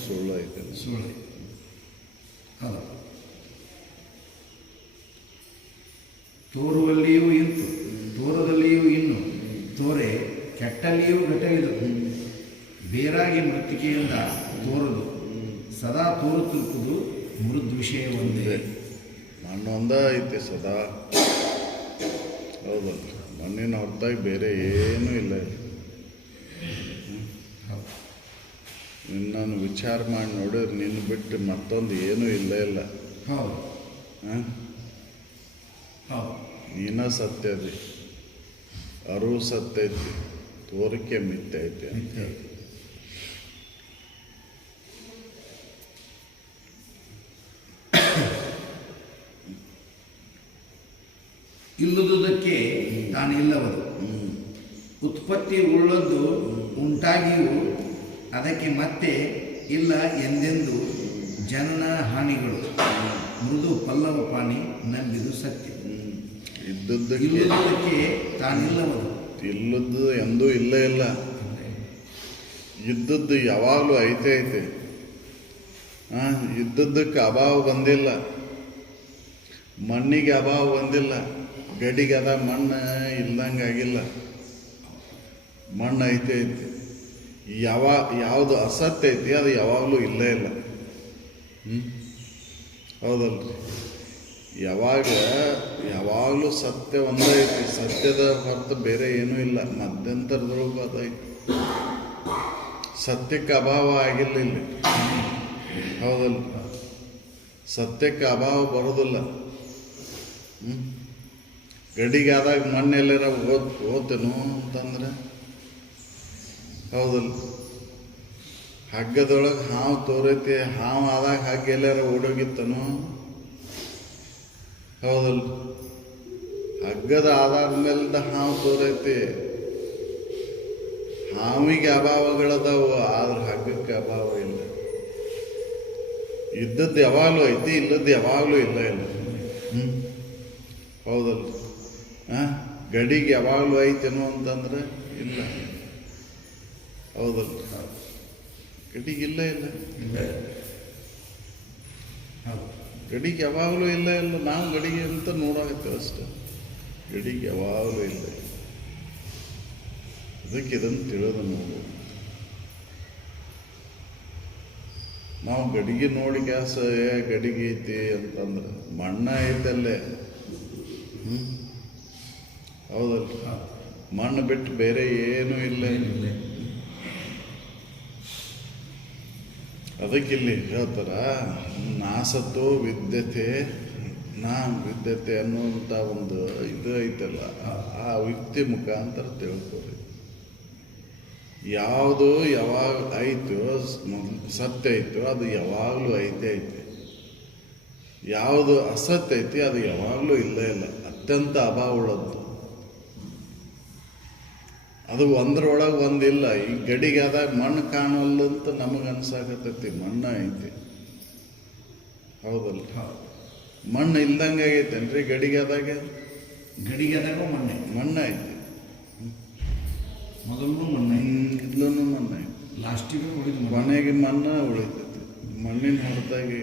ಸುಳ್ಳು ಐತೆ. ಸುಳ್ಳು. ಹೌದು. ತೋರುವಲ್ಲಿಯೂ ಇಂತು, ತೋರದಲ್ಲಿಯೂ ಇನ್ನು, ತೋರೆ ಕೆಟ್ಟಲ್ಲಿಯೂ ಘಟವಿದು. ಬೇರಾಗಿ ಮೃತ್ತಿಕೆಯಿಂದ ತೋರದು ಸದಾ ತೋರುತ್ತಿರುವುದು ಮೃದ್ವಿಷಯ ಒಂದೇ. ಮಣ್ಣು ಒಂದೇ ಐತಿ ಸದಾ. ಹೌದಲ್ಲ? ಮಣ್ಣಿನ ಹೊರತಾಗಿ ಬೇರೆ ಏನೂ ಇಲ್ಲ. ನಿನ್ನನ್ನು ವಿಚಾರ ಮಾಡಿ ನೋಡಿದ್ರೆ ನಿನ್ನ ಬಿಟ್ಟು ಮತ್ತೊಂದು ಏನೂ ಇಲ್ಲ. ಹೌದು. ಹೌದು. ನೀನ ಸತ್ಯ ಐತಿ, ಅರಿವು ಸತ್ಯ ಐತಿ, ತೋರಿಕೆ ಮಿಥ್ಯ ಐತಿ. ಇಲ್ಲದುದಕ್ಕೆ ತಾನಿಲ್ಲವದು. ಉತ್ಪತ್ತಿ ಉಳ್ಳದ್ದು ಉಂಟಾಗಿಯೂ ಅದಕ್ಕೆ ಮತ್ತೆ ಇಲ್ಲ ಎಂದೆಂದು ಜನನ ಹಾನಿಗಳು. ಮೃದು ಪಲ್ಲವ ಪಾನಿ ನಂಬಿದು ಸತ್ಯ. ಇಲ್ಲದುದಕ್ಕೆ ತಾನಿಲ್ಲವದು. ಇಲ್ಲದ್ದು ಎಂದೂ ಇಲ್ಲ. ಇದ್ದದ್ದು ಯಾವಾಗಲೂ ಐತೆ. ಇದ್ದದ್ದಕ್ಕೆ ಅಭಾವ ಬಂದಿಲ್ಲ. ಮಣ್ಣಿಗೆ ಅಭಾವ ಬಂದಿಲ್ಲ. ಗಡಿಗೆ ಅದ ಮಣ್ಣು ಇಲ್ದಂಗೆ ಆಗಿಲ್ಲ. ಮಣ್ಣು ಐತೆ. ಯಾವುದು ಅಸತ್ಯ ಐತಿ ಅದು ಯಾವಾಗಲೂ ಇಲ್ಲ. ಹೌದಲ್ರಿ? ಯಾವಾಗಲೂ ಸತ್ಯ ಒಂದೇ ಐತಿ. ಸತ್ಯದ ಹೊರತು ಬೇರೆ ಏನೂ ಇಲ್ಲ. ಮಧ್ಯಂತರದೊಳಗೂ ಅದೈತಿ. ಸತ್ಯಕ್ಕೆ ಅಭಾವ ಆಗಿಲ್ಲ ಇಲ್ಲಿ. ಹೌದಲ್ಲ? ಸತ್ಯಕ್ಕೆ ಅಭಾವ ಬರೋದಿಲ್ಲ. ಗಡಿಗೆ ಆದಾಗ ಮಣ್ಣೆಲ್ಲರ ಓದ್ತೇನು ಅಂತಂದ್ರೆ, ಹೌದಲ್ಲ? ಹಗ್ಗದೊಳಗೆ ಹಾವು ತೋರೈತಿ. ಹಾವು ಆದಾಗ ಹಗ್ಗ ಎಲ್ಲಾರ ಓಡೋಗಿತ್ತನು? ಹೌದಲ್ಲ? ಹಗ್ಗದ ಆಧಾರದ ಮೇಲಿಂದ ಹಾವು ತೋರೈತಿ. ಹಾವಿಗೆ ಅಭಾವಗಳದಾವು, ಆದ್ರೆ ಹಗ್ಗಕ್ಕೆ ಅಭಾವ ಇಲ್ಲ. ಇದ್ದದ್ದು ಯಾವಾಗಲೂ ಐತಿ, ಇಲ್ಲದ್ದು ಯಾವಾಗಲೂ ಇಲ್ಲ. ಹೌದಲ್ಲ? ಗಡಿಗೆ ಯಾವಾಗಲೂ ಐತೇನೋ ಅಂತಂದ್ರೆ ಇಲ್ಲ. ಹೌದಲ್ಲ? ಗಡಿಗಿಲ್ಲ. ಗಡಿಗೆ ಯಾವಾಗಲೂ ಇಲ್ಲ. ನಾವು ಗಡಿಗೆ ಅಂತ ನೋಡಾಕತ್ತೇವೆ ಅಷ್ಟೆ. ಗಡಿಗೆ ಯಾವಾಗಲೂ ಇಲ್ಲ. ಅದಕ್ಕೆ ಇದನ್ನು ತಿಳಿದು ನೋಡು. ನಾವು ಗಡಿಗೆ ನೋಡಿ ಗ್ಯಾಸ್ ಗಡಿಗೆ ಐತಿ ಅಂತಂದ್ರೆ ಮಣ್ಣ ಐತಲ್ಲೇ. ಹೌದಲ್ಲ, ಮಣ್ಣು ಬಿಟ್ಟು ಬೇರೆ ಏನೂ ಇಲ್ಲ. ಅದಕ್ಕಿಲ್ಲಿ ಹೇಳ್ತಾರ, ನಾಸತ್ತೋ ವಿದ್ಯತೆ ನಾ ವಿದ್ಯತೆ ಅನ್ನುವಂಥ ಒಂದು ಇದು ಐತಲ್ಲ, ಆ ಯುಕ್ತಿ ಮುಖಾಂತರ ತಿಳ್ಕೊರಿ. ಯಾವುದು ಯಾವಾಗ ಐತೋ ಸತ್ಯ ಐತೋ ಅದು ಯಾವಾಗಲೂ ಐತೆ. ಯಾವುದು ಅಸತ್ಯ ಐತಿ ಅದು ಯಾವಾಗಲೂ ಇಲ್ಲ. ಅತ್ಯಂತ ಅಭಾವ ಉಳ್ಳದ್ದು ಅದು ಒಂದ್ರೊಳಗೆ ಒಂದಿಲ್ಲ. ಈ ಗಡಿಗೆ ಆದಾಗ ಮಣ್ಣು ಕಾಣಲ್ಲಂತ ನಮಗೆ ಅನ್ಸಾಕತ್ತೈತಿ, ಮಣ್ಣ ಐತಿ. ಹೌದಲ್ಲ, ಮಣ್ಣು ಇಲ್ದಂಗೆ ಆಗೈತೇನ್ರಿ ಗಡಿಗೆ ಆದಾಗ? ಗಡಿಗೆ ಆದಾಗ ಮಣ್ಣ ಐತಿ. ಮೊದಲು ಮಣ್ಣೆ, ಇಲ್ಲೂ ಮಣ್ಣ ಐತಿ. ಲಾಸ್ಟಿಗೆ ಉಳಿದು ಕೊನೆಗೆ ಮಣ್ಣ ಉಳಿತೈತಿ. ಮಣ್ಣಿನ ಹೊರತಾಗಿ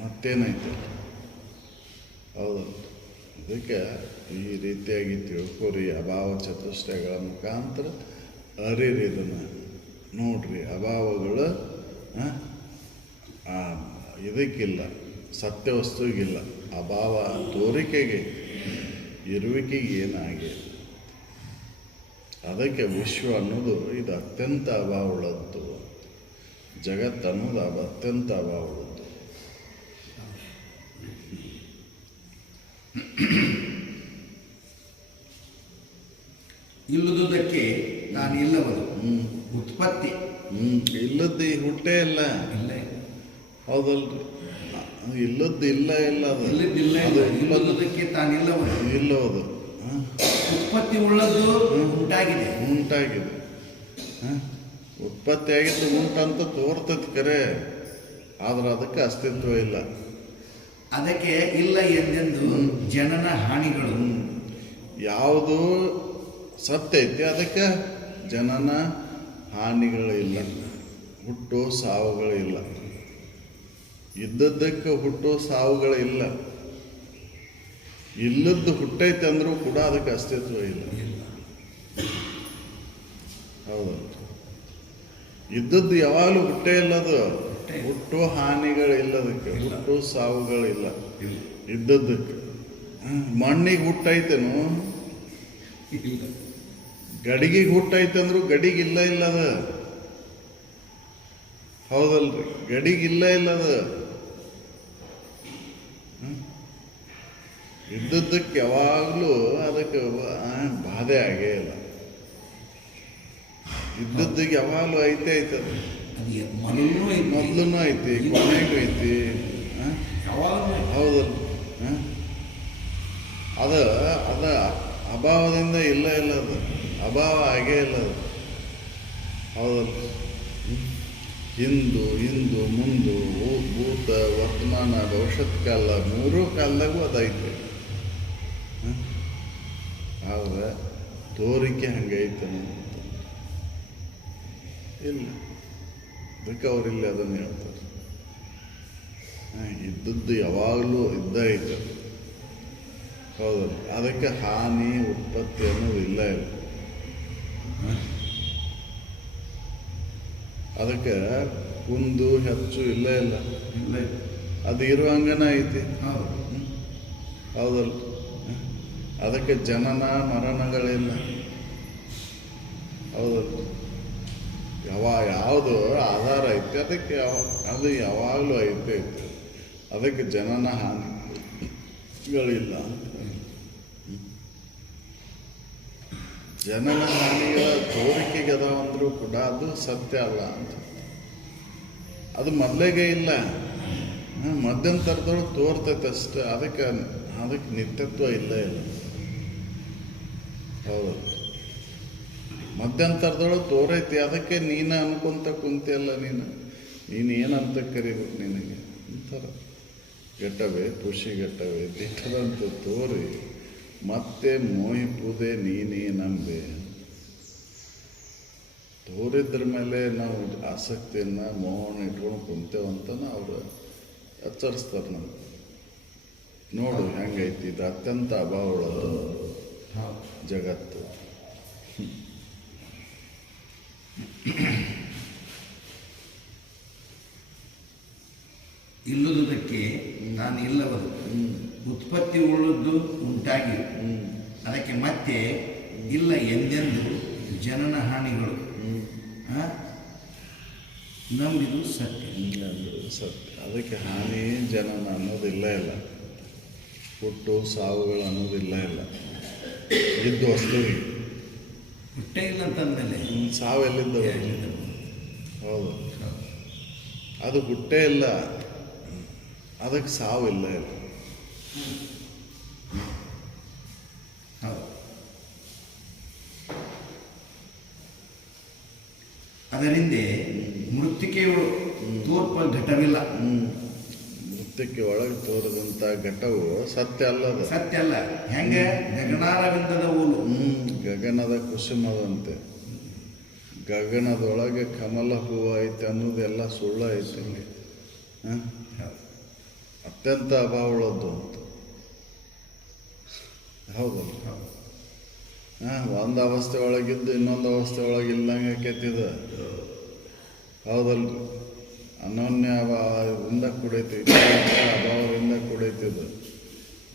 ಮತ್ತೇನೈತೆ? ಹೌದಲ್ಲ. ಅದಕ್ಕೆ ಈ ರೀತಿಯಾಗಿ ತಿಳ್ಕೊರಿ. ಅಭಾವ ಚತುಷ್ಟಯಗಳ ಮುಖಾಂತರ ಅರಿರಿ, ಇದನ್ನು ನೋಡ್ರಿ. ಅಭಾವಗಳು ಇದಕ್ಕಿಲ್ಲ, ಸತ್ಯ ವಸ್ತುವಿಗಿಲ್ಲ. ಅಭಾವ ತೋರಿಕೆಗೆ, ಇರುವಿಕೆಗೆ ಏನಾಗಿದೆ. ಅದಕ್ಕೆ ವಿಶ್ವ ಅನ್ನೋದು ಇದು ಅತ್ಯಂತ ಅಭಾವ ಉಳ್ಳದ್ದು. ಜಗತ್ತು ಅನ್ನೋದು ಅತ್ಯಂತ ಅಭಾವ ಉಳ್ಳದ್ದು. ಇಲ್ಲದುದಕ್ಕೆ ನಾನು ಇಲ್ಲವದು ಉತ್ಪತ್ತಿ. ಇಲ್ಲದ್ದು ಈ ಹುಟ್ಟೇ ಇಲ್ಲ. ಹೌದಲ್ರಿ, ಇಲ್ಲದ್ದು ಇಲ್ಲ. ಅದು ಇಲ್ಲದುದಕ್ಕೆ ತಾನಿಲ್ಲವದು ಇಲ್ಲವದು ಉತ್ಪತ್ತಿ ಉಳ್ಳದು ಉಂಟಾಗಿದೆ. ಉತ್ಪತ್ತಿ ಆಗಿದ್ದು ಉಂಟಂತ ತೋರ್ತೈತಿ ಕರೆ, ಆದ್ರೆ ಅದಕ್ಕೆ ಅಸ್ತಿತ್ವ ಇಲ್ಲ. ಅದಕ್ಕೆ ಇಲ್ಲ ಎಂದೆಂದು ಜನನ ಹಾನಿಗಳು. ಯಾವುದು ಸತ್ಯ ಐತಿ ಅದಕ್ಕೆ ಜನನ ಹಾನಿಗಳಿಲ್ಲ, ಹುಟ್ಟು ಸಾವುಗಳಿಲ್ಲ. ಇದ್ದದ್ದಕ್ಕೆ ಹುಟ್ಟು ಸಾವುಗಳಿಲ್ಲ. ಇಲ್ಲದ್ದು ಹುಟ್ಟೈತೆ ಅಂದರೂ ಕೂಡ ಅದಕ್ಕೆ ಅಸ್ತಿತ್ವ ಇಲ್ಲ. ಹೌದಲ್ಲ, ಇದ್ದದ್ದು ಯಾವಾಗಲೂ ಹುಟ್ಟೇ ಇಲ್ಲದು. ಹುಟ್ಟು ಹಾನಿಗಳಿಲ್ಲದಕ್ಕೆ, ಹುಟ್ಟು ಸಾವುಗಳಿಲ್ಲ ಇದ್ದದ್ದಕ್ಕೆ. ಮಣ್ಣಿಗೆ ಹುಟ್ಟೈತೇನು? ಗಡಿಗೆಗೆ ಹುಟ್ಟೈತೆ ಅಂದ್ರು ಗಡಿಗಿಲ್ಲ ಇಲ್ಲದ. ಹೌದಲ್ರಿ, ಗಡಿಗಿಲ್ಲ ಇಲ್ಲದ. ಇದ್ದದ್ದಕ್ಕೆ ಯಾವಾಗಲೂ ಅದಕ್ಕೆ ಬಾಧೆ ಆಗೇ ಇಲ್ಲ. ಇದ್ದದ್ದಕ್ಕೆ ಯಾವಾಗಲೂ ಐತದ. ಮೊದಲು ಐತಿ, ಕೊನೆಗೂ ಐತಿ. ಹೌದಲ್ಲ, ಅದ ಅಭಾವದಿಂದ ಇಲ್ಲ ಅದು. ಅಭಾವ ಆಗೇ ಇಲ್ಲ ಅದು. ಹೌದಲ್ಲ, ಹಿಂದು ಮುಂದು ಭೂತ ವರ್ತಮಾನ ಭವಿಷ್ಯತ್ ಕಾಲ ಮೂರೂ ಕಾಲದಾಗೂ ಅದೈತೆ. ಆದ್ರೆ ತೋರಿಕೆ ಹಂಗೈತೆ ಇಲ್ಲ. ಅದಕ್ಕೆ ಅವರಿಲ್ಲಿ ಅದನ್ನು ಹೇಳ್ತಾರೆ, ಇದ್ದದ್ದು ಯಾವಾಗಲೂ ಇದ್ದ ಐತೆ. ಹೌದಲ್ಲ, ಅದಕ್ಕೆ ಹಾನಿ ಉತ್ಪತ್ತಿ ಅನ್ನೋದು ಇಲ್ಲ. ಅದಕ್ಕೆ ಕುಂದು ಹೆಚ್ಚು ಇಲ್ಲ. ಅದು ಇರುವಂಗನ ಐತಿ. ಹೌದಲ್ಲ, ಅದಕ್ಕೆ ಜನನ ಮರಣಗಳಿಲ್ಲ. ಹೌದಲ್ಲ, ಯಾವುದು ಆಧಾರ ಐತಿ ಅದಕ್ಕೆ ಅದು ಯಾವಾಗಲೂ ಐತೆ. ಅದಕ್ಕೆ ಜನನ ಹಾನಿಗಳಿಲ್ಲ. ಜನನ ಹಾನಿಗಳ ತೋರಿಕೆಗೆ ಅದಾವಂದ್ರೂ ಕೂಡ ಅದು ಸತ್ಯ ಅಲ್ಲ ಅಂತ. ಅದು ಮೊದಲಿಗೆ ಇಲ್ಲ, ಮಧ್ಯಂತರದೊಳಗೆ ತೋರ್ತೈತೆ ಅಷ್ಟೇ. ಅದಕ್ಕೆ ನಿತ್ಯತ್ವ ಇಲ್ಲ. ಹೌದು, ಮಧ್ಯಂತರದೊಳಗೆ ತೋರೈತಿ. ಅದಕ್ಕೆ ನೀನು ಅನ್ಕೊಂತ ಕುಂತಿಯಲ್ಲ. ನೀನು ಏನಂತ ಕರಿಬೇಕು? ನಿನಗೆ ಅಂತಾರ ಗೆಟ್ಟವೆ ಖುಷಿಗೆಟ್ಟವೆ ದಿಟ್ಟದಂತ ತೋರಿ ಮತ್ತೆ ಮೋಹಿಪುದೆ ನೀನೇ ನಂಬೆ. ತೋರಿದ್ರ ಮೇಲೆ ನಾವು ಆಸಕ್ತಿಯನ್ನು ಮೋಹನ ಇಟ್ಕೊಂಡು ಕುಂತೇವಂತನ ಅವರು ಎಚ್ಚರಿಸ್ತಾರೆ ನಮ್ಗೆ. ನೋಡು ಹೆಂಗೈತಿ, ಇದು ಅತ್ಯಂತ ಅಭಾವ ಉಳ್ಳದು. ಹೌದು. ಜಗತ್ತು. ಇಲ್ಲದುದಕ್ಕೆ ನಾನು ಇಲ್ಲವದು, ಉತ್ಪತ್ತಿ ಉಳ್ಳದ್ದು ಉಂಟಾಗಿ ಅದಕ್ಕೆ ಮತ್ತೆ ಇಲ್ಲ ಎಂದೆಂದು ಜನನ ಹಾನಿಗಳು. ನಂಬಿದು ಸತ್ಯ. ಅದು ಸತ್ಯ. ಅದಕ್ಕೆ ಹಾನಿ ಜನನ ಅನ್ನೋದಿಲ್ಲ ಇಲ್ಲ, ಹುಟ್ಟು ಸಾವುಗಳು ಅನ್ನೋದಿಲ್ಲ ಇಲ್ಲ. ಇದ್ದು ವಸ್ತುವಿಗೆ ಹುಟ್ಟೇ ಇಲ್ಲ ಅಂತಂದಮೇಲೆ ಸಾವು ಎಲ್ಲಿದ್ದವು? ಹೌದು, ಅದು ಹುಟ್ಟೇ ಇಲ್ಲ, ಅದಕ್ಕೆ ಸಾವು ಇಲ್ಲ ಇಲ್ಲ. ಹೌದು. ಅದರಿಂದ ಮೃತ್ತಿಕೆಯು ತೋರ್ಪ ಘಟವಿಲ್ಲ. ಮೃತ್ತಿಕೆ ಒಳಗೆ ತೋರಿದಂಥ ಘಟವು ಸತ್ಯ ಅಲ್ಲದ. ಸತ್ಯ ಅಲ್ಲ. ಹೆಂಗೆ ಗಗನಾರವಿಂದದ ಊಲು. ಗಗನದ ಕುಸುಮದಂತೆ. ಗಗನದೊಳಗೆ ಕಮಲ ಹೂವು ಐತೆ ಅನ್ನೋದೆಲ್ಲ ಸುಳ್ಳು ಐತೆ. ಹಾಂ, ಅತ್ಯಂತ ಅಭಾವಳದ್ದು ಅಂತ. ಹೌದಲ್ಲ? ಹಾಂ, ಒಂದು ಅವಸ್ಥೆ ಒಳಗಿದ್ದು ಇನ್ನೊಂದು ಅವಸ್ಥೆ ಒಳಗೆ ಇಲ್ಲಂಗೆ ಕೆತ್ತಿದ. ಹೌದಲ್ರಿ? ಅನನ್ಯ ಅಭಾವದಿಂದ ಕುಡಿತೈತಿ, ಅಭಾವದಿಂದ ಕುಡಿತದ.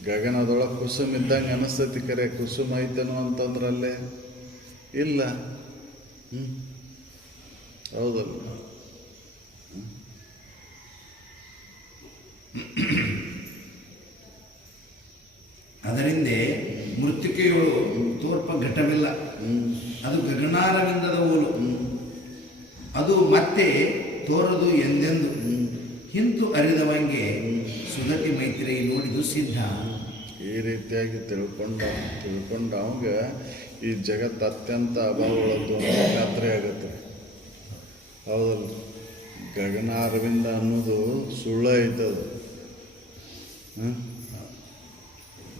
ಗಗನದೊಳಗೆ ಕುಸುಮ ಇದ್ದಂಗೆ ಅನಿಸ್ತೈತಿ, ಕರೆ ಕುಸುಮ ಐತೇನೋ ಅಂತಂದ್ರಲ್ಲೇ ಇಲ್ಲ. ಹೌದಲ್ಲ? ಅದರಿಂದ ಮೃತ್ತಿಕೆಯೊಳು ತೋರ್ಪ ಘಟವಿಲ್ಲ. ಅದು ಗಗನಾರವಿಂದದ ಊಲು. ಅದು ಮತ್ತೆ ತೋರದು ಎಂದೆಂದು ಹಿಂತು ಅರಿದವಂಗೆ ಸುಧತಿ ಮೈತ್ರಿ ನೋಡಿದು ಸಿದ್ಧ. ಈ ರೀತಿಯಾಗಿ ತಿಳ್ಕೊಂಡ ಅವಾಗ ಈ ಜಗತ್ತು ಅತ್ಯಂತ ಅಭಾವಗಳದ್ದು ಅಂತ ಖಾತ್ರಿ ಆಗುತ್ತೆ. ಹೌದಲ್ಲ? ಗಗನ ಅರವಿಂದ ಅನ್ನೋದು ಸುಳ್ಳು ಐತದು.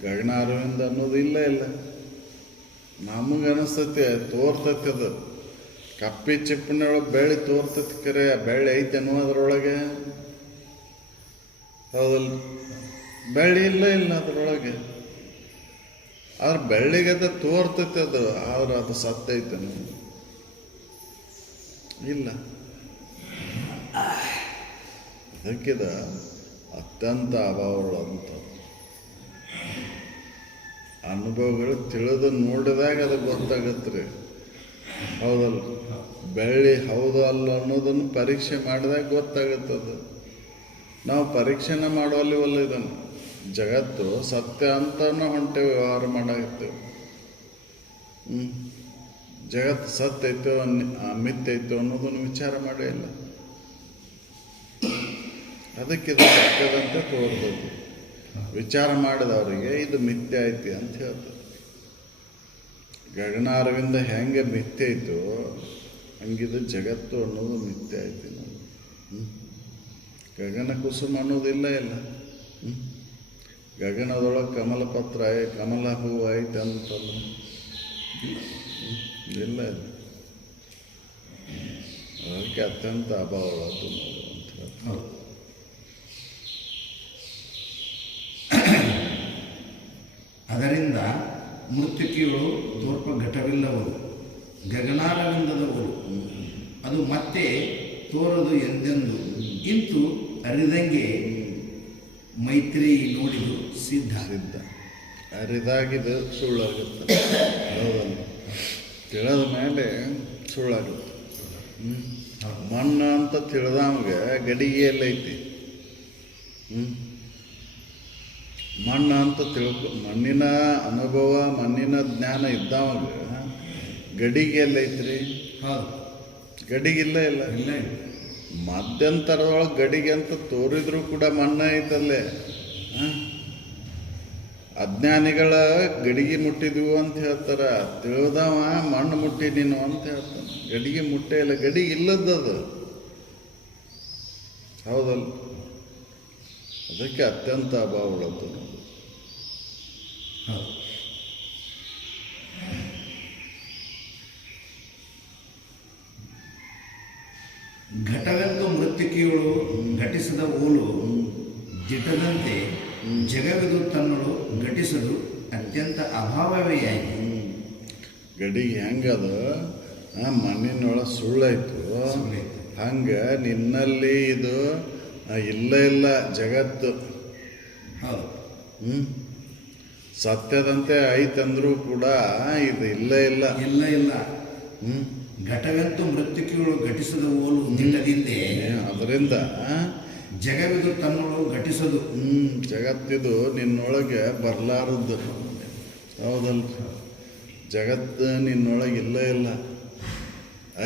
ಗಗನ ಅರವಿಂದ ಅನ್ನೋದು ಇಲ್ಲ ಇಲ್ಲ. ನಮಗೆ ಅನಿಸ್ತತಿ ತೋರ್ತತಿ. ಅದು ಕಪ್ಪಿ ಚಿಪ್ಪನೊಳಗೆ ಬೆಳ್ಳಿ ತೋರ್ತತಿ, ಕರೆ ಬೆಳ್ಳಿ ಐತೇನೋ ಅದರೊಳಗೆ? ಹೌದಲ್ಲ? ಬೆಳ್ಳಿ ಇಲ್ಲ ಇಲ್ಲ ಅದರೊಳಗೆ. ಆದ್ರೆ ಬೆಳ್ಳಿಗದ ತೋರ್ತೈತೆ ಅದು, ಆದ್ರೆ ಅದು ಸತ್ತೈತೇನು? ಇಲ್ಲ. ಅದಕ್ಕಿದ ಅತ್ಯಂತ ಅಭಾವಗಳಂತ ಅನುಭವಗಳು ತಿಳಿದು ನೋಡಿದಾಗ ಅದು ಗೊತ್ತಾಗತ್ತೆ ರೀ. ಹೌದಲ್ಲ? ಬೆಳ್ಳಿ ಹೌದು ಅಲ್ಲ ಅನ್ನೋದನ್ನು ಪರೀಕ್ಷೆ ಮಾಡಿದಾಗ ಗೊತ್ತಾಗುತ್ತದು. ನಾವು ಪರೀಕ್ಷೆನ ಮಾಡುವಲ್ಲಿವಲ್ಲ ಇದನ್ನು. ಜಗತ್ತು ಸತ್ಯ ಅಂತ ಹೊಂಟೇವೆ, ವ್ಯವಹಾರ ಮಾಡಾಕತ್ತೇವೆ. ಜಗತ್ತು ಸತ್ಯ ಐತೋ ಮಿಥ್ಯ ಐತೋ ಅನ್ನೋದನ್ನು ವಿಚಾರ ಮಾಡೇ ಇಲ್ಲ. ಅದಕ್ಕೆ ಇದು ಸತ್ಯದಂತೆ ತೋರ್ತದೆ. ವಿಚಾರ ಮಾಡಿದವರಿಗೆ ಇದು ಮಿಥ್ಯ ಐತಿ ಅಂತ ಹೇಳ್ತದೆ. ಗಗನಾರವಿಂದ ಹೆಂಗೆ ಮಿಥ್ಯ ಐತೋ ಹಂಗಿದು ಜಗತ್ತು ಅನ್ನೋದು ಮಿಥ್ಯ ಐತಿ. ಗಗನ ಕುಸುಮ ಅನ್ನೋದಿಲ್ಲ ಇಲ್ಲ. ಗಗನದೊಳಗೆ ಕಮಲ ಪತ್ರ ಕಮಲ ಹೂವು ಐತೆ ಅಂತಲ್ಲ, ಇಲ್ಲ. ಅದಕ್ಕೆ ಅತ್ಯಂತ ಅಭಾವಗಳದ್ದು ಅಂತ ಹೇಳ್ತಾರೆ. ಅದರಿಂದ ಮೃತ್ತಿಕೆಯಳು ತೋರ್ಪ ಘಟವಿಲ್ಲವರು, ಗಗನಾರವಿಂದದವರು. ಅದು ಮತ್ತೆ ತೋರದು ಎಂದೆಂದು ಇಂತು ಅರಿದಂಗೆ ಮೈತ್ರಿ ನೋಡಿದು ಸಿದ್ಧ. ಅರಿದಾಗಿದ್ದು ಸುಳ್ಳಾಗುತ್ತೆ. ಹೌದಲ್ಲ? ತಿಳಿದ ಮೇಲೆ ಸುಳ್ಳಾಗುತ್ತೆ. ಮಣ್ಣು ಅಂತ ತಿಳಿದವಂಗೆ ಗಡಿಗೆ ಎಲ್ಲೈತಿ. ಮಣ್ಣು ಅಂತ ಮಣ್ಣಿನ ಅನುಭವ, ಮಣ್ಣಿನ ಜ್ಞಾನ ಇದ್ದವಾಗ ಗಡಿಗೆ ಎಲ್ಲೈತ್ರಿ? ಹೌದು, ಗಡಿಗಿಲ್ಲ ಇಲ್ಲ. ಇಲ್ಲ. ಮಧ್ಯಂತರದೊಳಗೆ ಗಡಿಗೆ ಅಂತ ತೋರಿದ್ರು ಕೂಡ ಮಣ್ಣ ಐತಲ್ಲೇ. ಅಜ್ಞಾನಿಗಳ ಗಡಿಗೆ ಮುಟ್ಟಿದ್ವು ಅಂತ ಹೇಳ್ತಾರ, ತಿಳಿದವ ಮಣ್ಣು ಮುಟ್ಟಿ ನೀನು ಅಂತ ಹೇಳ್ತಾನೆ. ಗಡಿಗೆ ಮುಟ್ಟೆ ಇಲ್ಲ, ಗಡಿಗೆ ಇಲ್ಲದದು. ಹೌದಲ್ಲ? ಅದಕ್ಕೆ ಅತ್ಯಂತ ಅಭಾವಗಳದ್ದು. ಹೌದು. ಘಟವೆಂದು ಮೃತ್ತಿಕೆಯಳು ಘಟಿಸದ ಓಲು ದಿಟದಂತೆ ಜಗವಿದು ತನ್ನಳು ಘಟಿಸಲು ಅತ್ಯಂತ ಅಭಾವವೇ ಆಗಿ ಗಡಿಗೆ ಹೆಂಗದ ಮಣ್ಣಿನೊಳಗೆ ಸುಳ್ಳಾಯ್ತು ಸುಳ್ಳಾಯ್ತು. ಹಂಗೆ ನಿನ್ನಲ್ಲಿ ಇದು ಇಲ್ಲ ಇಲ್ಲ ಜಗತ್ತು ಹೌದು. ಸತ್ಯದಂತೆ ಐತಂದ್ರೂ ಕೂಡ ಇದು ಇಲ್ಲ ಇಲ್ಲ. ಇಲ್ಲ ಇಲ್ಲ. ಹ್ಮ್ ಘಟವೆಂತು ಮೃತ್ತಿಕೆಗಳು ಘಟಿಸದ ಓಲು ದಿಟ್ಟದಿಂದೆ ಅದರಿಂದ ಜಗವಿದು ತನ್ನೊಳು ಘಟಿಸದು. ಜಗತ್ತಿದು ನಿನ್ನೊಳಗೆ ಬರಲಾರದ್ದು. ಹೌದಲ್ಲ, ಜಗತ್ತು ನಿನ್ನೊಳಗೆ ಇಲ್ಲ ಇಲ್ಲ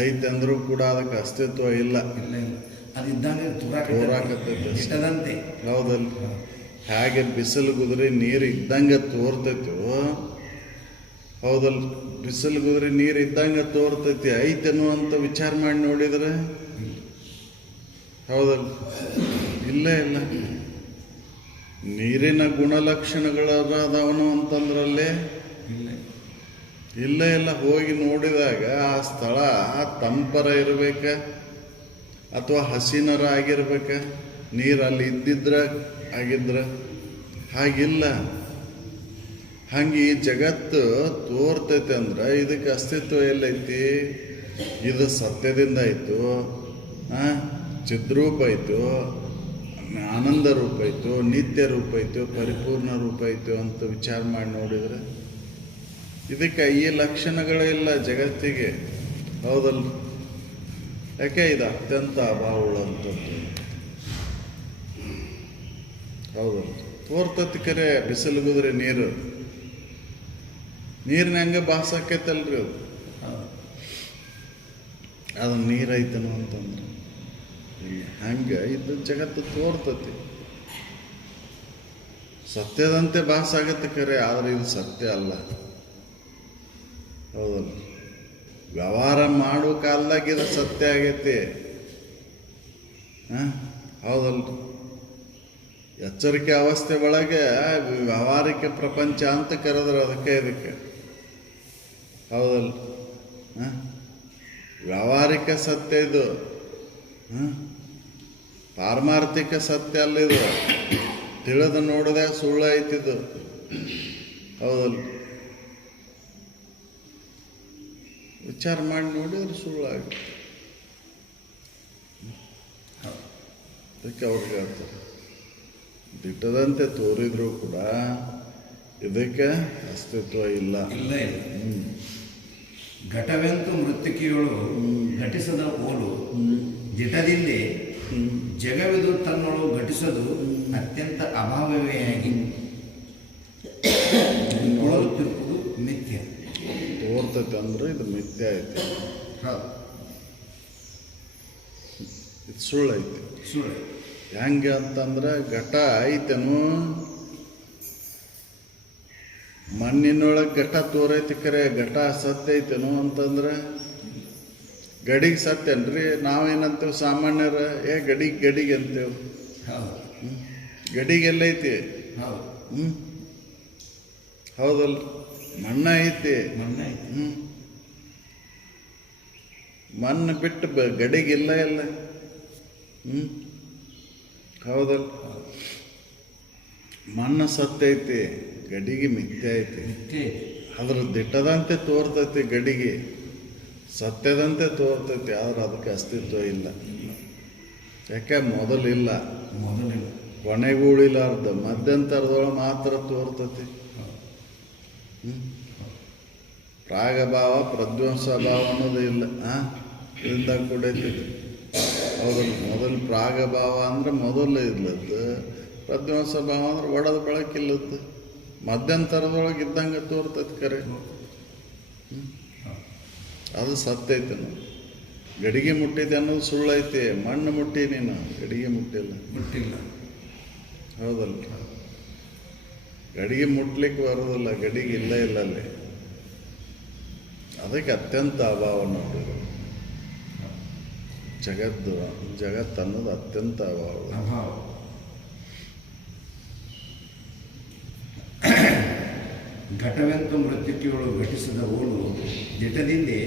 ಐತಂದ್ರೂ ಕೂಡ ಅದಕ್ಕೆ ಅಸ್ತಿತ್ವ ಇಲ್ಲ. ಇಲ್ಲ ಇಲ್ಲ. ಅದಿದ್ದಂಗೆ ತೋರಾಕತ್ತೈತೆ ದಿಟ್ಟದಂತೆ. ಹೌದಲ್ಲ, ಹಾಗೆ ಬಿಸಿಲು ಕುದುರೆ ನೀರು ಇದ್ದಂಗೆ ತೋರ್ತೈತು. ಹೌದಲ್ಲ, ಬಿಸಿಲು ಕುದುರೆ ನೀರು ಇದ್ದಂಗೆ ತೋರ್ತೈತಿ. ಐತೇನು ಅಂತ ವಿಚಾರ ಮಾಡಿ ನೋಡಿದ್ರೆ ಹೌದಲ್ಲ, ಇಲ್ಲೇ ಇಲ್ಲ. ನೀರಿನ ಗುಣಲಕ್ಷಣಗಳದಾವನು ಅಂತಂದ್ರಲ್ಲೇ ಇಲ್ಲ ಇಲ್ಲ. ಹೋಗಿ ನೋಡಿದಾಗ ಆ ಸ್ಥಳ ತಂಪರ ಇರಬೇಕ ಅಥವಾ ಹಸಿನರ ಆಗಿರ್ಬೇಕ, ನೀರು ಅಲ್ಲಿ ಇದ್ದಿದ್ರ ಆಗಿದ್ರ, ಹಾಗಿಲ್ಲ. ಹಂಗೆ ಈ ಜಗತ್ತು ತೋರ್ತೈತೆ ಅಂದ್ರೆ ಇದಕ್ಕೆ ಅಸ್ತಿತ್ವ ಎಲ್ಲೈತಿ? ಇದು ಸತ್ಯದಿಂದ ಆಯಿತು, ಚಿದ್ರೂಪ ಆಯಿತು, ಆನಂದ ರೂಪ ಆಯಿತು, ನಿತ್ಯ ರೂಪ ಆಯಿತು, ಪರಿಪೂರ್ಣ ರೂಪ ಆಯಿತು ಅಂತ ವಿಚಾರ ಮಾಡಿ ನೋಡಿದ್ರೆ ಇದಕ್ಕೆ ಈ ಲಕ್ಷಣಗಳಿಲ್ಲ ಜಗತ್ತಿಗೆ. ಹೌದಲ್ಲ, ಯಾಕೆ ಇದು ಅತ್ಯಂತ ಅಭಾವವುಳ್ಳಂಥದ್ದು. ಹೌದಲ್ಲ, ತೋರ್ತತಿ ಕರೆ ಬಿಸಿಲು ಕುದುರೆ ನೀರಿನ ಹಂಗೆ ಬಾಸಾಕೈತಲ್ರಿ ಅದು. ಅದು ನೀರೈತನು ಅಂತಂದ್ರೆ ಹಂಗೆ ಇದು ಜಗತ್ತು ತೋರ್ತತಿ. ಸತ್ಯದಂತೆ ಭಾಸಾಗತ್ತೆ ಕರೆ, ಆದರೆ ಇದು ಸತ್ಯ ಅಲ್ಲ. ಹೌದಲ್ಲ, ವ್ಯವಹಾರ ಮಾಡೋ ಕಾಲದಾಗ ಇದು ಸತ್ಯ ಆಗೈತಿ. ಹೌದಲ್ಲ, ಎಚ್ಚರಿಕೆ ಅವಸ್ಥೆ ಒಳಗೆ ವ್ಯಾವಹಾರಿಕ ಪ್ರಪಂಚ ಅಂತ ಕರೆದ್ರೆ ಅದಕ್ಕೆ ಇದಕ್ಕೆ. ಹೌದಲ್ಲ, ವ್ಯಾವಹಾರಿಕ ಸತ್ಯ ಇದು, ಪಾರಮಾರ್ಥಿಕ ಸತ್ಯ ಅಲ್ಲಿದು. ತಿಳಿದು ನೋಡಿದಾಗ ಸುಳ್ಳು ಐತಿದು. ಹೌದಲ್ಲ, ವಿಚಾರ ಮಾಡಿ ನೋಡಿದ್ರೆ ಸುಳ್ಳಾಗುತ್ತೆ. ಅದಕ್ಕೆ ಅವ್ರಿಗೆ ಹೇಳ್ತಾರೆ, ದಿಟ್ಟದಂತೆ ತೋರಿದ್ರು ಕೂಡ ಇದಕ್ಕೆ ಅಸ್ತಿತ್ವ ಇಲ್ಲ. ಇಲ್ಲ ಇಲ್ಲ. ಘಟವೆಂತು ಮೃತ್ತಿಕೆಗಳು ಘಟಿಸದ ಓಲು ದಿಟದಿಂದೆ ಜಗವಿದು ತನ್ನೊಳು ಘಟಿಸದು ಅತ್ಯಂತ ಅಭಾವವೇ ಆಗಿ ತಿರುಪುದು ಮಿಥ್ಯ. ತೋರ್ತೈತೆ ಅಂದ್ರೆ ಇದು ಮಿಥ್ಯ ಐತಿ, ಇದು ಸುಳ್ಳು ಐತಿ. ಸುಳ್ಳು ಹೆಂಗೆ ಅಂತಂದ್ರೆ ಘಟ ಐತೇನು, ಮಣ್ಣಿನೊಳಗೆ ಘಟ ತೋರೈತಿ ಕರೆ ಘಟ ಸತ್ಯ ಐತೇನು ಅಂತಂದ್ರೆ ಗಡಿಗೆ ಸತ್ಯನ್ರಿ. ನಾವೇನಂತೇವೆ ಸಾಮಾನ್ಯರ, ಗಡಿಗೆ ಅಂತೇವೆ. ಗಡಿಗೆ ಎಲ್ಲೈತಿ? ಹೌದಲ್ಲ, ಮಣ್ಣ ಐತಿ. ಮಣ್ಣು ಬಿಟ್ಟು ಗಡಿಗಿಲ್ಲ ಎಲ್ಲ. ಹೌದಲ್ಲ, ಮಣ್ಣು ಸತ್ಯ ಐತಿ, ಗಡಿಗೆ ಮಿಥ್ಯ ಐತಿ. ಅದ್ರ ದಿಟ್ಟದಂತೆ ತೋರ್ತೈತಿ, ಗಡಿಗೆ ಸತ್ಯದಂತೆ ತೋರ್ತೈತಿ, ಆದ್ರೆ ಅದಕ್ಕೆ ಅಸ್ತಿತ್ವ ಇಲ್ಲ. ಯಾಕೆ? ಮೊದಲಿಲ್ಲ, ಕೊನೆಗೂಳಿಲಾರ್ದ ಮಧ್ಯಂತರದೊಳಗೆ ಮಾತ್ರ ತೋರ್ತೈತಿ. ಪ್ರಾಗಭಾವ ಪ್ರಧ್ವಂಸ ಭಾವ ಅನ್ನೋದು ಇಲ್ಲ. ಇದರಿಂದ ಕೂಡೈತಿ. ಹೌದಲ್ಲ, ಮೊದಲು ಪ್ರಾಗಭಾವ ಅಂದ್ರೆ ಮೊದಲು ಇಲ್ಲದ್ದು, ಪ್ರಧ್ವಂಸ ಭಾವ ಅಂದ್ರೆ ಒಡೆದ ಬಳಕಿಲ್ಲದ್ದು. ಮಧ್ಯಂತರದೊಳಗೆ ಇದ್ದಂಗೆ ತೋರ್ತೈತಿ ಕರೆ, ಅದು ಸತ್ಯ ಐತೆ. ಗಡಿಗೆ ಮುಟ್ಟಿದೆ ಅನ್ನೋದು ಸುಳ್ಳೈತಿ. ಮಣ್ಣು ಮುಟ್ಟಿ ನೀನು, ಗಡಿಗೆ ಮುಟ್ಟಿಲ್ಲ. ಹೌದಲ್ಲ, ಗಡಿಗೆ ಮುಟ್ಲಿಕ್ಕೆ ಬರೋದಿಲ್ಲ, ಗಡಿಗೆ ಇಲ್ಲ ಅಲ್ಲಿ. ಅದಕ್ಕೆ ಅತ್ಯಂತ ಅಭಾವ ನೋಡಿದ್ರು. ಜಗತ್ತು ಅನ್ನೋದು ಅತ್ಯಂತ ಅಭಾವ. ಘಟವೆಂತು ಮೃತ್ತಿಕೆಗಳು ಘಟಿಸಿದ ಓಲು ದಿಟದಿಂದೆ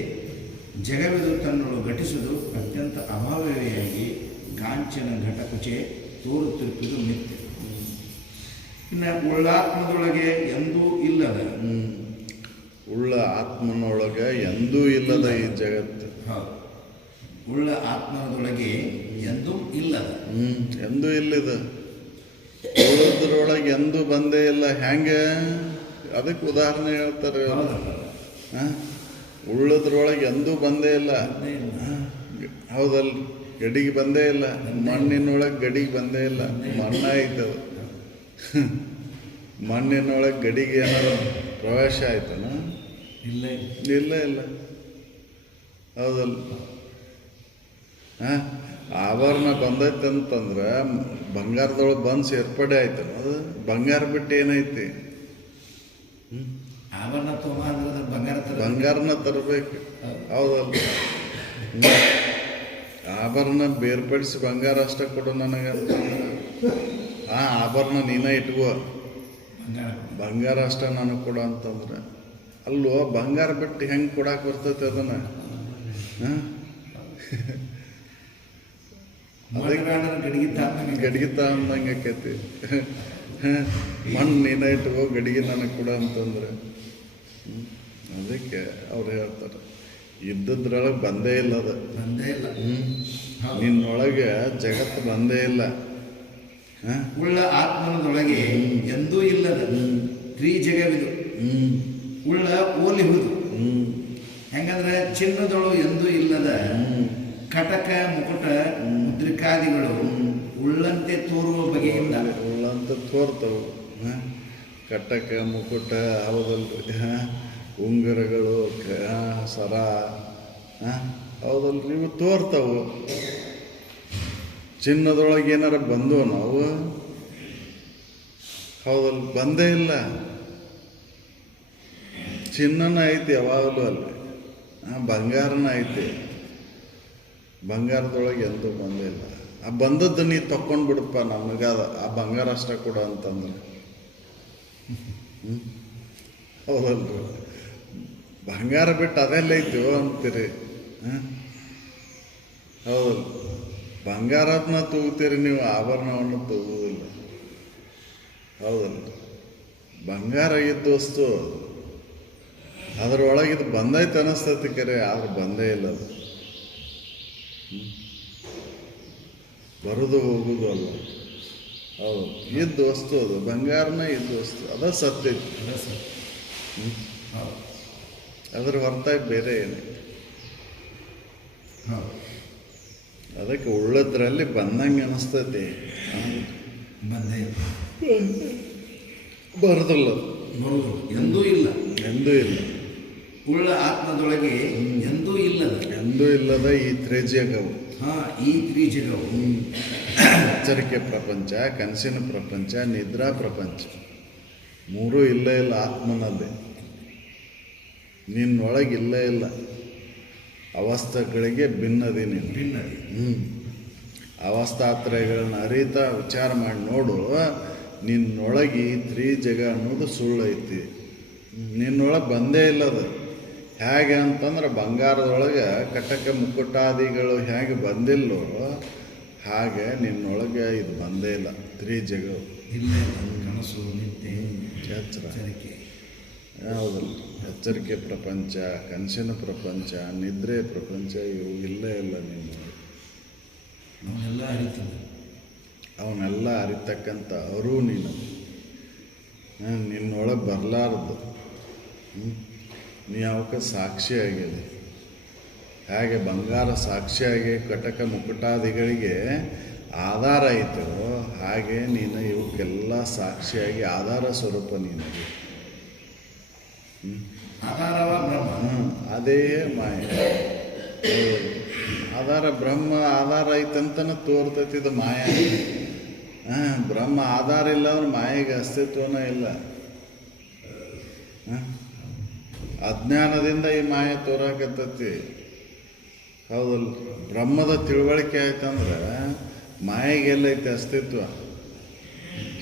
ಜಗವಿದು ತನ್ನೊಳು ಘಟಿಸುವುದು ಅತ್ಯಂತ ಅಭಾವವೆಯಾಗಿ ಕಾಂಚನ ಘಟಕುಚೆ ತೋರುತ್ತಿರುವುದು ಮಿಥ್ಯೆ. ಇನ್ನು ಉಳ್ಳಾತ್ಮದೊಳಗೆ ಎಂದೂ ಇಲ್ಲದ. ಉಳ್ಳ ಆತ್ಮನೊಳಗೆ ಎಂದೂ ಇಲ್ಲದ ಈ ಜಗತ್ತು. ಹೌದು, ಉಳ್ಳ ಆತ್ಮದೊಳಗೆ ಎಂದೂ ಇಲ್ಲದ. ಎಂದೂ ಇಲ್ಲಿದ. ಉಳ್ಳದ್ರೊಳಗೆ ಎಂದೂ ಬಂದೇ ಇಲ್ಲ. ಹೆಂಗೆ? ಅದಕ್ಕೆ ಉದಾಹರಣೆ ಹೇಳ್ತಾರೆ. ಉಳ್ಳದ್ರೊಳಗೆ ಎಂದೂ ಬಂದೇ ಇಲ್ಲ. ಹೌದಲ್ಲ, ಗಡಿಗೆ ಬಂದೇ ಇಲ್ಲ. ಮಣ್ಣಿನೊಳಗೆ ಗಡಿಗೆ ಬಂದೇ ಇಲ್ಲ. ಮಣ್ಣ ಐತದ. ಮಣ್ಣಿನೊಳಗೆ ಗಡಿಗೆ ಏನಾದ್ರು ಪ್ರವೇಶ ಆಯ್ತನ? ಇಲ್ಲ ಇಲ್ಲ ಇಲ್ಲ. ಹೌದಲ್ಲ. ಆಭರಣ ಬಂದೈತೆ ಅಂತಂದ್ರೆ ಬಂಗಾರದೊಳಗೆ ಬಂದು ಸೇರ್ಪಡೆ ಆಯ್ತನ? ಅದು ಬಂಗಾರ ಬಿಟ್ಟು ಏನೈತಿ? ಆಭರಣ ಬಂಗಾರ ಬಂಗಾರನ ತರಬೇಕು. ಹೌದಲ್ಲ. ಆಭರಣ ಬೇರ್ಪಡಿಸಿ ಬಂಗಾರ ಅಷ್ಟೇ ಕೊಡು ನನಗಂತ. ಆಭರಣ ನೀನ ಇಟ್ಕೋ, ಬಂಗಾರ ಅಷ್ಟೇ ನನಗೆ ಕೊಡು ಅಂತಂದ್ರೆ ಅಲ್ವೋ. ಬಂಗಾರ ಬಿಟ್ಟು ಹೆಂಗೆ ಕೊಡಕ್ಕೆ ಬರ್ತೈತೆ ಅದನ್ನು? ಗಡಿಗೆ ತಗೊಂಡಂಗೆ ಆಕೈತಿ. ಮಣ್ಣು ನೀನ ಇಟ್ಕೋ, ಗಡಿಗೆ ನನಗೆ ಕೊಡ ಅಂತಂದ್ರೆ ಅದಕ್ಕೆ ಅವ್ರು ಹೇಳ್ತಾರೆ ಇದ್ದದ್ರೊಳಗೆ ಬಂದೇ ಇಲ್ಲ. ಅದು ಬಂದೇ ಇಲ್ಲ. ನಿನ್ನೊಳಗೆ ಜಗತ್ತು ಬಂದೇ ಇಲ್ಲ. ಉಳ್ಳ ಆತ್ಮನದೊಳಗೆ ಎಂದೂ ಇಲ್ಲದ ತ್ರಿಜಗವಿದು. ಉಳ್ಳ ಓಲಿಹುದು. ಹೆಂಗಂದ್ರೆ ಚಿನ್ನದೊಳು ಎಂದೂ ಇಲ್ಲದ ಕಟಕ ಮುಕುಟ ಮುದ್ರಿಕಾದಿಗಳು ಉಳ್ಳಂತೆ ತೋರುವ ಬಗೆಯಿಂದ. ಉಳ್ಳಂತೆ ತೋರ್ತವು. ಕಟಕ ಮುಕುಟ ಹೌದಲ್ರಿ. ಉಂಗುರಗಳು, ಸರ, ಹೌದಲ್ರಿ, ಇವು ತೋರ್ತವು. ಚಿನ್ನದೊಳಗೆ ಏನಾರ ಬಂದವು ನಾವು? ಹೌದಲ್ಲ, ಬಂದೇ ಇಲ್ಲ. ಚಿನ್ನನ ಐತಿ ಯಾವಾಗಲೂ ಅಲ್ಲಿ. ಬಂಗಾರನ ಐತಿ. ಬಂಗಾರದೊಳಗೆ ಎಂದೂ ಬಂದೇ ಇಲ್ಲ. ಆ ಬಂದದ್ದು ನೀ ತಕ್ಕೊಂಡು ಬಿಡಪ್ಪ, ನಮಗಾದ ಆ ಬಂಗಾರ ಅಷ್ಟೇ ಕೊಡು ಅಂತಂದ್ರೆ. ಹೌದಲ್ರಿ. ಬಂಗಾರ ಬಿಟ್ಟು ಅದೆಲ್ಲ ಐತಿವೋ ಅಂತೀರಿ. ಹೌದಲ್ಲ. ಬಂಗಾರದನ್ನ ತೂಗ್ತೀರಿ ನೀವು, ಆಭರಣವನ್ನು ತೂಗುವುದಿಲ್ಲ. ಹೌದಲ್ಲ. ಬಂಗಾರ ಇದ್ದ ವಸ್ತು ಅದರೊಳಗಿದು ಬಂದೈತೆ ಅನ್ನಿಸ್ತೈತಿ ಕರೆ, ಆದ್ರೆ ಬಂದೇ ಇಲ್ಲ ಅದು. ಬರೋದು ಹೋಗುದು ಅಲ್ಲ. ಹೌದು, ಇದ್ದ ವಸ್ತು ಅದು. ಬಂಗಾರನ ಇದ್ದ ವಸ್ತು ಅದ ಸತ್ಯ. ಅದ್ರ ಹೊರತಾಗಿ ಬೇರೆ ಏನೈತಿ? ಅದಕ್ಕೆ ಉಳ್ಳದ್ರಲ್ಲಿ ಬಂದಂಗೆ ಅನಿಸ್ತೈತಿ. ಬರೋದಿಲ್ಲ, ಎಂದೂ ಇಲ್ಲ. ಎಂದೂ ಇಲ್ಲ. ಉಳ್ಳ ಆತ್ಮದೊಳಗೆ ಎಂದೂ ಇಲ್ಲದ. ಎಂದೂ ಇಲ್ಲದ ಈ ತ್ರಿಜಗವು. ಈ ತ್ರಿಜಗವು ಎಚ್ಚರಿಕೆ ಪ್ರಪಂಚ, ಕನಸಿನ ಪ್ರಪಂಚ, ನಿದ್ರಾ ಪ್ರಪಂಚ ಮೂರೂ ಇಲ್ಲೇ ಇಲ್ಲ ಆತ್ಮನಲ್ಲಿ. ನಿನ್ನೊಳಗೆ ಇಲ್ಲೇ ಇಲ್ಲ. ಅವಸ್ಥೆಗಳಿಗೆ ಭಿನ್ನದಿ ನೀನು. ಅವಸ್ಥಾತ್ರಯಗಳನ್ನ ಅರಿತಾ ವಿಚಾರ ಮಾಡಿ ನೋಡು. ನಿನ್ನೊಳಗೆ ಈ ತ್ರಿಜಗ ಅನ್ನೋದು ಸುಳ್ಳೈತಿ. ನಿನ್ನೊಳಗೆ ಬಂದೇ ಇಲ್ಲದು. ಹೇಗೆ ಅಂತಂದ್ರೆ ಬಂಗಾರದೊಳಗೆ ಕಟಕ ಮುಕುಟಾದಿಗಳು ಹೇಗೆ ಬಂದಿಲ್ಲೋ ಹಾಗೆ ನಿನ್ನೊಳಗೆ ಇದು ಬಂದೇ ಇಲ್ಲ. ತ್ರಿಜಗ ಇಲ್ಲ. ಕನಸು, ನಿದ್ದೆ, ಎಚ್ಚರಿಕೆ. ಯಾವುದಲ್ಲ, ಎಚ್ಚರಿಕೆ ಪ್ರಪಂಚ, ಕನಸಿನ ಪ್ರಪಂಚ, ನಿದ್ರೆ ಪ್ರಪಂಚ ಇವು ಇಲ್ಲೇ ಇಲ್ಲ. ಅವನ್ನೆಲ್ಲ ಅರಿತಕ್ಕಂಥ ಅರು ನೀನು. ನಿನ್ನೊಳಗೆ ಬರಲಾರದು. ನೀ ಅವಕ್ಕೆ ಸಾಕ್ಷಿಯಾಗಿದೆ. ಹೇಗೆ ಬಂಗಾರ ಸಾಕ್ಷಿಯಾಗಿ ಕಟಕ ಮುಕುಟಾದಿಗಳಿಗೆ ಆಧಾರ ಐತೋ ಹಾಗೆ ನೀನು ಇವಕ್ಕೆಲ್ಲ ಸಾಕ್ಷಿಯಾಗಿ ಆಧಾರ ಸ್ವರೂಪ ನೀನಿಗೆ. ಅದೇ ಮಾಯ. ಆಧಾರ ಬ್ರಹ್ಮ ಆಧಾರ ಐತಂತನ ತೋರ್ತೈತಿ. ಇದು ಮಾಯ. ಬ್ರಹ್ಮ ಆಧಾರ ಇಲ್ಲ ಅಂದ್ರೆ ಮಾಯೆಗೆ ಅಸ್ತಿತ್ವನೇ ಇಲ್ಲ. ಅಜ್ಞಾನದಿಂದ ಈ ಮಾಯೆ ತೋರಾಕತ್ತೈತಿ. ಹೌದಲ್ಲ. ಬ್ರಹ್ಮದ ತಿಳುವಳಿಕೆ ಆಯ್ತಂದ್ರೆ ಮಾಯೆಗೆಲ್ಲೈತೆ ಅಸ್ತಿತ್ವ.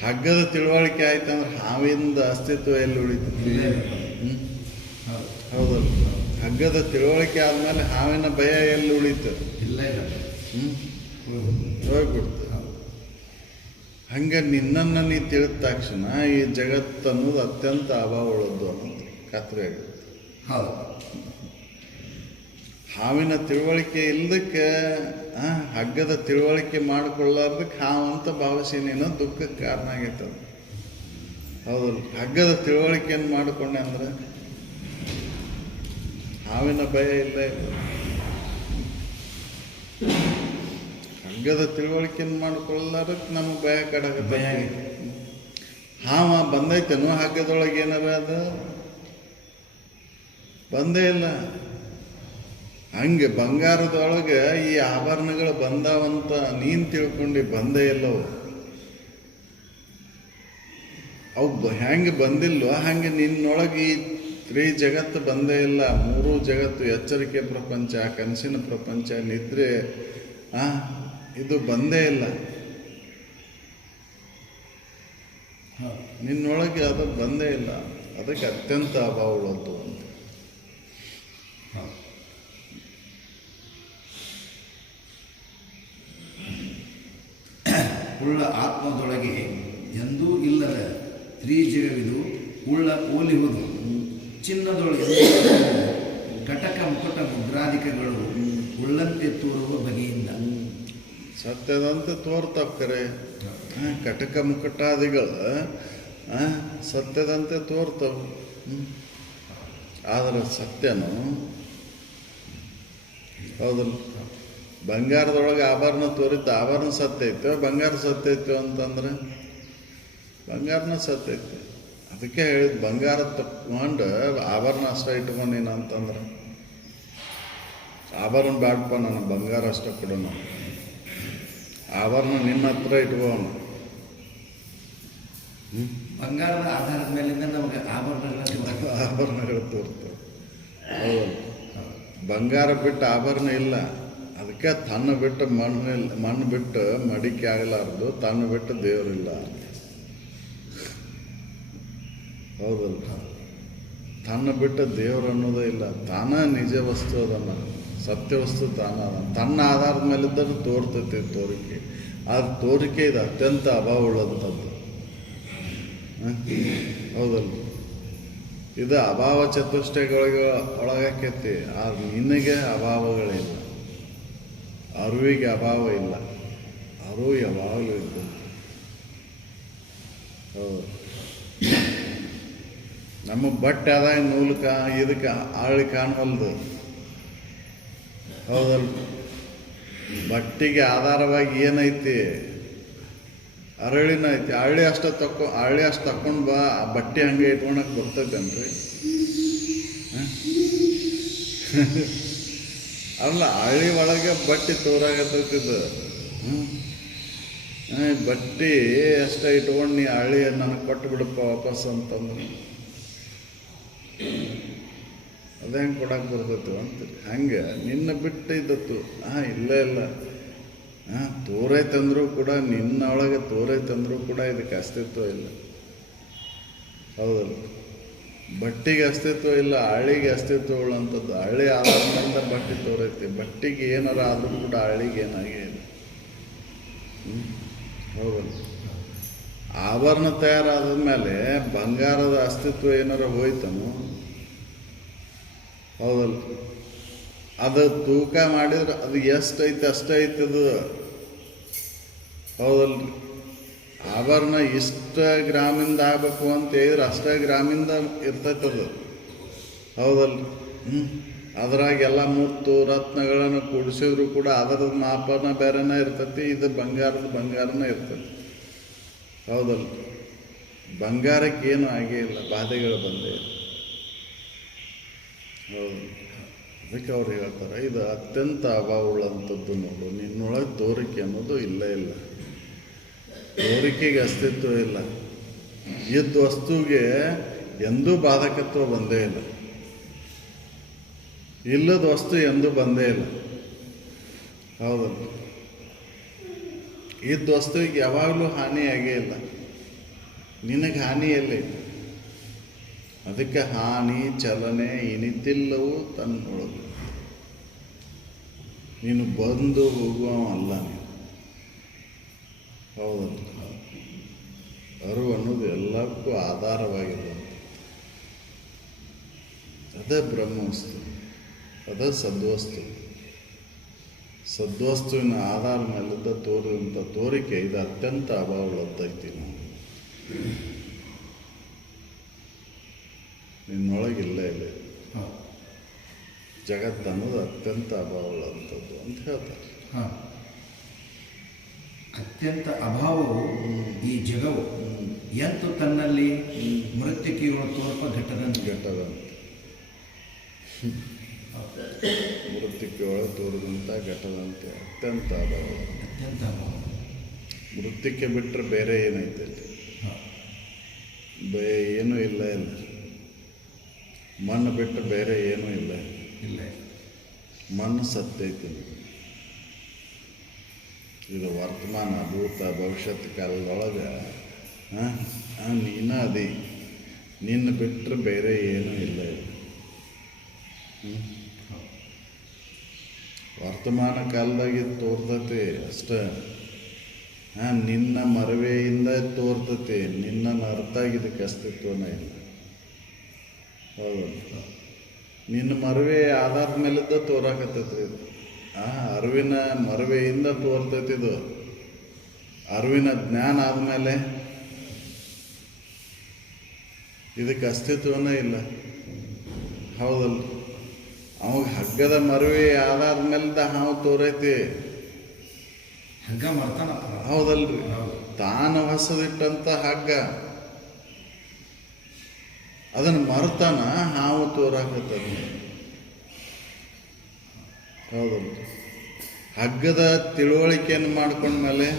ಹಗ್ಗದ ತಿಳುವಳಿಕೆ ಆಯ್ತಂದ್ರೆ ಹಾವಿಂದ ಅಸ್ತಿತ್ವ ಎಲ್ಲಿ ಉಳಿತೈತಿ? ಹೌದಲ್ಲ. ಹಗ್ಗದ ತಿಳುವಳಿಕೆ ಆದಮೇಲೆ ಹಾವಿನ ಭಯ ಎಲ್ಲಿ ಉಳಿತು? ಇಲ್ಲ. ಹೋಗ್ಬಿಡ್ತು. ಹಂಗೆ ನಿನ್ನನ್ನು ನೀ ತಿಳಿದ ತಕ್ಷಣ ಈ ಜಗತ್ತು ಅನ್ನೋದು ಅತ್ಯಂತ ಅಭಾವ ಉಳ್ಳದ್ದು ಅನ್ನೋದು ಖಾತ್ರಿ ಆಗುತ್ತೆ. ಹೌದು. ಹಾವಿನ ತಿಳುವಳಿಕೆ ಇಲ್ಲದಕ್ಕೆ ಹಗ್ಗದ ತಿಳುವಳಿಕೆ ಮಾಡಿಕೊಳ್ಳಾರ್ದಕ್ಕೆ ಹಾವು ಅಂತ ಭಾವಿಸಿ ನೀನು ದುಃಖಕ್ಕೆ ಕಾರಣ ಆಗೈತೆ ಅದು. ಹೌದಲ್ಲ? ಹಗ್ಗದ ತಿಳುವಳಿಕೆಯನ್ನು ಮಾಡಿಕೊಂಡೆ ಅಂದ್ರೆ ಹಾವಿನ ಭಯ ಇಲ್ಲ ಇಲ್ಲ. ಹಗ್ಗದ ತಿಳುವಳಿಕೆಯನ್ನು ಮಾಡಿಕೊಳ್ಳಾರಕ್ಕೆ ನಮಗೆ ಭಯ ಕಡಾಗತ್ತೆ. ಹಾವ ಬಂದೈತೇನೋ ಹಗ್ಗದೊಳಗೆ ಏನಾರ ಅದು ಬಂದೇ ಇಲ್ಲ. ಹಂಗೆ ಬಂಗಾರದೊಳಗೆ ಈ ಆಭರಣಗಳು ಬಂದಾವಂತ ನೀನು ತಿಳ್ಕೊಂಡು ಬಂದೇ ಇಲ್ಲವು. ಅವು ಹೆಂಗೆ ಬಂದಿಲ್ವೋ ಹಂಗೆ ನಿನ್ನೊಳಗೆ ಈ ಜಗತ್ತು ಬಂದೇ ಇಲ್ಲ. ಮೂರೂ ಜಗತ್ತು, ಎಚ್ಚರಿಕೆ ಪ್ರಪಂಚ, ಕನಸಿನ ಪ್ರಪಂಚ, ನಿದ್ರೆ, ಇದು ಬಂದೇ ಇಲ್ಲ. ನಿನ್ನೊಳಗೆ ಅದು ಬಂದೇ ಇಲ್ಲ. ಅದಕ್ಕೆ ಅತ್ಯಂತ ಅಭಾವ ಉಳ್ಳದ್ದು ಅಂತ. ಉಳ್ಳ ಆತ್ಮದೊಳಗೆ ಎಂದೂ ಇಲ್ಲದ ತ್ರಿಜಗವಿದು ಉಳ್ಳ ಓಲಿಹುದು ಚಿನ್ನದೊಳಗೆ ಕಟಕ ಮುಕಟ ಮುದ್ರಾಧಿಕಗಳು ಉಳ್ಳಂತೆ ತೋರುವ ಬಗೆಯಿಂದ ಸತ್ಯದಂತೆ ತೋರ್ತಾವ ಕರೆ. ಕಟಕ ಮುಕಟಾದಿಗಳು ಸತ್ಯದಂತೆ ತೋರ್ತಾವ. ಆದ್ರೆ ಸತ್ಯನು ಹೌದಲ್ಲ? ಬಂಗಾರದೊಳಗೆ ಆಭರಣ ತೋರಿತ್ತು, ಆಭರಣ ಸತ್ಯ ಐತೆ, ಬಂಗಾರ ಸತ್ಯ ಐತೆ ಅಂತಂದ್ರೆ ಬಂಗಾರನ ಸತ್ಯ ಐತೆ. ಅದಕ್ಕೆ ಹೇಳಿದ್ ಬಂಗಾರ ತಕ್ಕೊಂಡು ಆಭರಣ ಅಷ್ಟೇ ಇಟ್ಕೊಂಡೀನ ಅಂತಂದ್ರೆ ಆಭರಣ ಬ್ಯಾಡಪ್ಪ, ನಾನು ಬಂಗಾರ ಅಷ್ಟೇ ಕೊಡೋಣ, ಆಭರಣ ನಿನ್ನ ಹತ್ರ ಇಟ್ಕೋಣ. ಬಂಗಾರದ ಆಧಾರದ ಮೇಲಿಂದ ನಮಗೆ ಆಭರಣಗಳು ತೋರ್ತವೆ. ಹೌದು, ಬಂಗಾರ ಬಿಟ್ಟು ಆಭರಣ ಇಲ್ಲ. ಅದಕ್ಕೆ ತನ್ನ ಬಿಟ್ಟು ಮಣ್ಣು ಬಿಟ್ಟು ಮಡಿಕೆ ಆಗಲಾರ್ದು, ತನ್ನ ಬಿಟ್ಟು ದೇವರಿಲ್ಲ. ಹೌದಲ್ಲ? ತನ್ನ ಬಿಟ್ಟು ದೇವರು ಅನ್ನೋದೇ ಇಲ್ಲ. ತಾನ ನಿಜ ವಸ್ತು ಅದನ್ನ, ಸತ್ಯ ವಸ್ತು ತಾನ ಅದ. ತನ್ನ ಆಧಾರದ ಮೇಲಿದ್ದರೂ ತೋರ್ತೈತಿ ತೋರಿಕೆ. ಆದ್ರೆ ತೋರಿಕೆ ಇದು ಅತ್ಯಂತ ಅಭಾವ ಉಳ್ಳಂಥದ್ದು. ಹೌದಲ್ಲ? ಇದು ಅಭಾವ ಚತುಷ್ಟಯಗಳಿಗೆ ಒಳಗಾಕೈತಿ. ಆದ್ರೆ ನಿನಗೆ ಅಭಾವಗಳಿಲ್ಲ, ಅರಿವಿಗೆ ಅಭಾವ ಇಲ್ಲ. ಅರಿವು ಯಾವಾಗಲೂ ಇದ್ದು. ಹೌದು, ನಮ್ಮ ಬಟ್ಟೆ ಆದಾಗ ನೂಲಕ ಇದಕ್ಕೆ ಆಳಿ ಕಾಣವಲ್ದು. ಹೌದಲ್ಲ? ಬಟ್ಟೆಗೆ ಆಧಾರವಾಗಿ ಏನೈತಿ? ಅರಳಿನ ಐತಿ. ಹಳ್ಳಿ ಅಷ್ಟು ತಕೊಂಡು ಬಾ, ಆ ಬಟ್ಟೆ ಹಂಗೆ ಇಟ್ಕೊಳಕ್ಕೆ ಬರ್ತೈತೇನ್ರಿ? ಅಲ್ಲ, ಹಳ್ಳಿ ಒಳಗೆ ಬಟ್ಟೆ ತೋರಾಗತ್ತೈತಿದ್ದು. ಬಟ್ಟೆ ಅಷ್ಟೇ ಇಟ್ಕೊಂಡು ನೀ ಹಳ್ಳಿ ನನಗೆ ಕೊಟ್ಟು ಬಿಡಪ್ಪ ವಾಪಸ್ ಅಂತಂದ್ರೆ ಅದು ಹೆಂಗೆ ಕೊಡಕ್ಕೆ ಬರ್ತೈತಿ ಅಂತೀರಿ. ಹಂಗೆ ನಿನ್ನ ಬಿಟ್ಟು ಇದ್ದತ್ತು ಇಲ್ಲ ಇಲ್ಲ. ತೋರೈತಂದ್ರೂ ಕೂಡ, ನಿನ್ನ ಒಳಗೆ ತೋರೈತಂದ್ರೂ ಕೂಡ ಇದಕ್ಕೆ ಅಸ್ತಿತ್ವ ಇಲ್ಲ. ಹೌದಲ್ಲ? ಬಟ್ಟೆಗೆ ಅಸ್ತಿತ್ವ ಇಲ್ಲ, ಹಳ್ಳಿಗೆ ಅಸ್ತಿತ್ವ ಉಳ್ಳಂಥದ್ದು. ಹಳ್ಳಿ ಆಧಾರದಿಂದ ಬಟ್ಟೆ ತೋರೈತಿ. ಬಟ್ಟೆಗೆ ಏನಾರ ಆದರೂ ಕೂಡ ಹಳ್ಳಿಗೆ ಏನಾಗೇ ಇಲ್ಲ. ಹೌದಲ್ಲ? ಆಭರಣ ತಯಾರಾದ ಮೇಲೆ ಬಂಗಾರದ ಅಸ್ತಿತ್ವ ಏನಾರ ಹೋಯ್ತನು? ಹೌದಲ್ಲ? ಅದು ತೂಕ ಮಾಡಿದ್ರೆ ಅದು ಎಷ್ಟೈತೆ ಅಷ್ಟೇ ಐತದು. ಹೌದಲ್ರಿ? ಆಭರಣ ಇಷ್ಟ ಗ್ರಾಮಿಂದ ಆಗಬೇಕು ಅಂತ ಹೇಳಿದ್ರೆ ಅಷ್ಟೇ ಗ್ರಾಮಿಂದ ಇರ್ತೈತದು. ಹೌದಲ್ರಿ? ಅದ್ರಾಗೆಲ್ಲ ಮುತ್ತು ರತ್ನಗಳನ್ನು ಕೂಡಿಸಿದ್ರು ಕೂಡ ಅದರ ಮಾಪನ ಬೇರೆನೇ ಇರ್ತೈತಿ. ಇದು ಬಂಗಾರನೇ ಇರ್ತೈತಿ. ಹೌದಲ್ಲ? ಬಂಗಾರಕ್ಕೆ ಏನು ಆಗೇ ಇಲ್ಲ, ಬಾಧೆಗಳು ಬಂದೇ ಇಲ್ಲ. ಹೌದು, ಅದಕ್ಕೆ ಅವ್ರು ಹೇಳ್ತಾರೆ ಇದು ಅತ್ಯಂತ ಅಭಾವ ಉಳ್ಳಂಥದ್ದು. ನೋಡು, ನಿನ್ನೊಳಗೆ ತೋರಿಕೆ ಅನ್ನೋದು ಇಲ್ಲೇ ಇಲ್ಲ. ತೋರಿಕೆಗೆ ಅಸ್ತಿತ್ವ ಇಲ್ಲ. ಇದ್ದ ವಸ್ತುವಿಗೆ ಎಂದೂ ಬಾಧಕತ್ವ ಬಂದೇ ಇಲ್ಲ. ಇಲ್ಲದ ವಸ್ತು ಎಂದೂ ಬಂದೇ ಇಲ್ಲ. ಹೌದಲ್ಲ? ಇದ್ದ ವಸ್ತುವಿಗೆ ಯಾವಾಗಲೂ ಹಾನಿಯಾಗೇ ಇಲ್ಲ. ನಿನಗೆ ಹಾನಿ ಎಲ್ಲಿದೆ? ಅದಕ್ಕೆ ಹಾನಿ ಚಲನೆ ಇನಿತಿಲ್ಲವೂ ತನ್ನೊಳಗೆ. ನೀನು ಬಂದು ಹೋಗುವ ಅಲ್ಲ ನೀನು. ಹೌದಲ್ಲ? ಅರಿವು ಅನ್ನೋದು ಎಲ್ಲಕ್ಕೂ ಆಧಾರವಾಗಿದೆ. ಅದೇ ಬ್ರಹ್ಮವಸ್ತು, ಅದೇ ಸದ್ವಸ್ತು. ಸದ್ವಸ್ತುವಿನ ಆಧಾರ ಮೇಲಿದ್ದ ತೋರಿದಂಥ ತೋರಿಕೆ ಇದು ಅತ್ಯಂತ ಅಭಾವಗಳತ್ತೈತಿ. ನಾವು ನಿನ್ನೊಳಗಿಲ್ಲ ಇಲ್ಲ ಹೌದು. ಜಗತ್ತನ್ನೋದು ಅತ್ಯಂತ ಅಭಾವಗಳಂಥದ್ದು ಅಂತ ಹೇಳ್ತಾರೆ. ಹಾಂ, ಅತ್ಯಂತ ಅಭಾವವು ಈ ಜಗವು ಎಂತು ತನ್ನಲ್ಲಿ ಮೃತ್ತಿಕೆಗಳು ತೋರ್ಪ ಘಟ್ಟದಂತೆ ಘಟ್ಟದಂತ ಮೃತ್ತಿಕೆ ಒಳಗೆ ತೋರಿದಂಥ ಘಟದಂತೆ ಅತ್ಯಂತ ಅಭಾವ. ಅತ್ಯಂತ ಅಭಾವ. ಮೃತ್ತಿಕೆ ಬಿಟ್ಟರೆ ಬೇರೆ ಏನೈತೆ ಅಲ್ಲಿ? ಹಾಂ, ಏನೂ ಇಲ್ಲ ಇಲ್ಲ. ಮಣ್ಣು ಬಿಟ್ಟು ಬೇರೆ ಏನೂ ಇಲ್ಲ. ಇಲ್ಲ. ಮಣ್ಣು ಸತ್ತೈತಿ. ಇದು ವರ್ತಮಾನ, ಭೂತ, ಭವಿಷ್ಯತ್ ಕಾಲದೊಳಗೆ ನೀನ ಅದಿ. ನಿನ್ನ ಬಿಟ್ಟರೆ ಬೇರೆ ಏನೂ ಇಲ್ಲ ಇಲ್ಲ. ವರ್ತಮಾನ ಕಾಲದಾಗಿ ತೋರ್ತತಿ ಅಷ್ಟೇ. ನಿನ್ನ ಮರವೆಯಿಂದ ತೋರ್ತತಿ. ನಿನ್ನ ಅರ್ಥ ಆಗಿದ್ದಕ್ಕೆ ಅಸ್ತಿತ್ವನೇ ಇಲ್ಲ. ಹೌದು, ನಿನ್ನ ಮರವೆ ಆಧಾರದ ಮೇಲಿದ್ದ ತೋರಾಕತ್ತೈತ್ರಿ ಇದು. ಅರಿವಿನ ಮರವೆಯಿಂದ ತೋರ್ತೈತಿ ಇದು. ಅರಿವಿನ ಜ್ಞಾನ ಆದಮೇಲೆ ಇದಕ್ಕೆ ಅಸ್ತಿತ್ವನೇ ಇಲ್ಲ. ಹೌದಲ್ಲ? ಅವಾಗ ಹಗ್ಗದ ಮರವೆ ಆಧಾರದ ಮೇಲಿದ್ದ ಹಾವು ತೋರೈತಿ. ಹಗ್ಗ ಮರ್ತಾನ. ಹೌದಲ್ರಿ? ತಾನು ಹೊಸದಿಟ್ಟಂಥ ಹಗ್ಗ ಅದನ್ನು ಮರ್ತಾನ ಹಾವು ತೋರಾಕತ್ತದ. ಹೌದಲ್ಲ? ಹಗ್ಗದ ತಿಳುವಳಿಕೆಯನ್ನು ಮಾಡ್ಕೊಂಡ್ಮೇಲೆ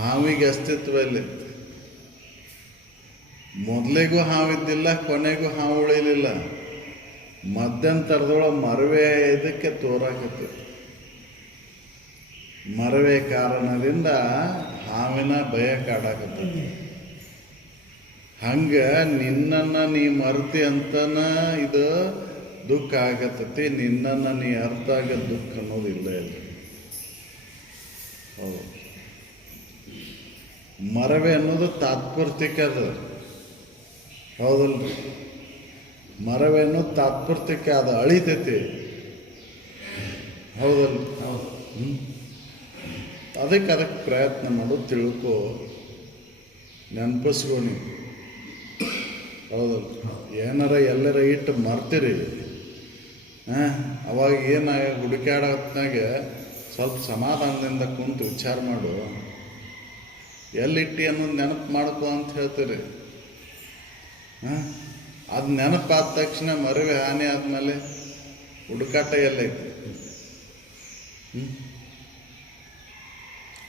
ಹಾವಿಗೆ ಅಸ್ತಿತ್ವ ಇಲ್ಲ. ಮೊದಲಿಗೂ ಹಾವಿದ್ದಿಲ್ಲ, ಕೊನೆಗೂ ಹಾವು ಉಳಿಲಿಲ್ಲ. ಮಧ್ಯಂತರದೊಳಗೆ ಮರವೆ ಇದಕ್ಕೆ ತೋರಾಕತ್ತೈತಿ. ಮರವೆ ಕಾರಣದಿಂದ ಹಾವಿನ ಭಯ ಕಾಡಾಕತ್ತೈತಿ. ಹಂಗೆ ನಿನ್ನನ್ನು ನೀ ಮರ್ತಿ ಅಂತನ ಇದು ದುಃಖ ಆಗತ್ತೈತಿ. ನಿನ್ನನ್ನು ನೀ ಅರ್ಥ ಆಗ ದುಃಖ ಅನ್ನೋದಿಲ್ಲ ಇಲ್ಲ. ಹೌದು, ಮರವೆ ಅನ್ನೋದು ತಾತ್ಪರ್ತಿಕ ಅದು. ಹೌದಲ್ರಿ? ಮರವೆ ಅನ್ನೋದು ತಾತ್ಪರ್ತಿಕ, ಅದು ಅಳಿತೈತಿ. ಹೌದಲ್ಲ? ಹೌದು. ಅದಕ್ಕೆ ಪ್ರಯತ್ನ ಮಾಡು, ತಿಳ್ಕೊ, ನೆನಪಿಸ್ಕೊ ನೀವು. ಹೌದಲ್ಲ? ಏನಾರ ಎಲ್ಲರ ಇಟ್ಟು ಮರ್ತೀರಿ, ಅವಾಗ ಏನಾಗ ಹುಡುಕ್ಯಾಡ ಹೊತ್ನಾಗ ಸ್ವಲ್ಪ ಸಮಾಧಾನದಿಂದ ಕುಂತು ವಿಚಾರ ಮಾಡು. ಎಲ್ಲಿಟ್ಟಿ ಅನ್ನೋದು ನೆನಪು ಮಾಡ್ಕೊ ಅಂತ ಹೇಳ್ತೀರಿ. ಅದು ನೆನಪಾದ ತಕ್ಷಣ ಮರವೆ ಹಾನಿ ಆದಮೇಲೆ ಹುಡುಕಾಟ ಎಲ್ಲೈತಿ?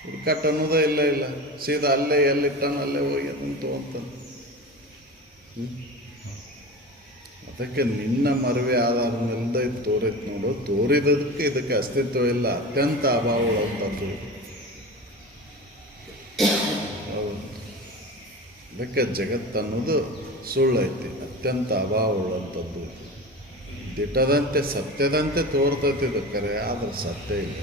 ಹುಡುಕಾಟ ಅನ್ನೋದೇ ಇಲ್ಲ ಇಲ್ಲ. ಸೀದಾ ಅಲ್ಲೇ ಎಲ್ಲಿಟ್ಟನೋ ಅಲ್ಲೇ ಹೋಗಿ ಅದನ್ನು ತೊಗೊಂತಾನೆ. ಅದಕ್ಕೆ ನಿನ್ನ ಮರವೆ ಆಧಾರ ಮೇಲ್ದ ಇದು ತೋರೈತಿ ನೋಡು. ತೋರಿದಕ್ಕೆ ಇದಕ್ಕೆ ಅಸ್ತಿತ್ವ ಇಲ್ಲ. ಅತ್ಯಂತ ಅಭಾವಗಳಂಥದ್ದು. ಹೌದು, ಅದಕ್ಕೆ ಜಗತ್ತನ್ನೋದು ಸುಳ್ಳೈತಿ, ಅತ್ಯಂತ ಅಭಾವಗಳಂಥದ್ದು. ದಿಟ್ಟದಂತೆ ಸತ್ಯದಂತೆ ತೋರ್ತೈತಿ ಇದು ಕರೆ, ಆದ್ರೆ ಸತ್ಯ ಇಲ್ಲ.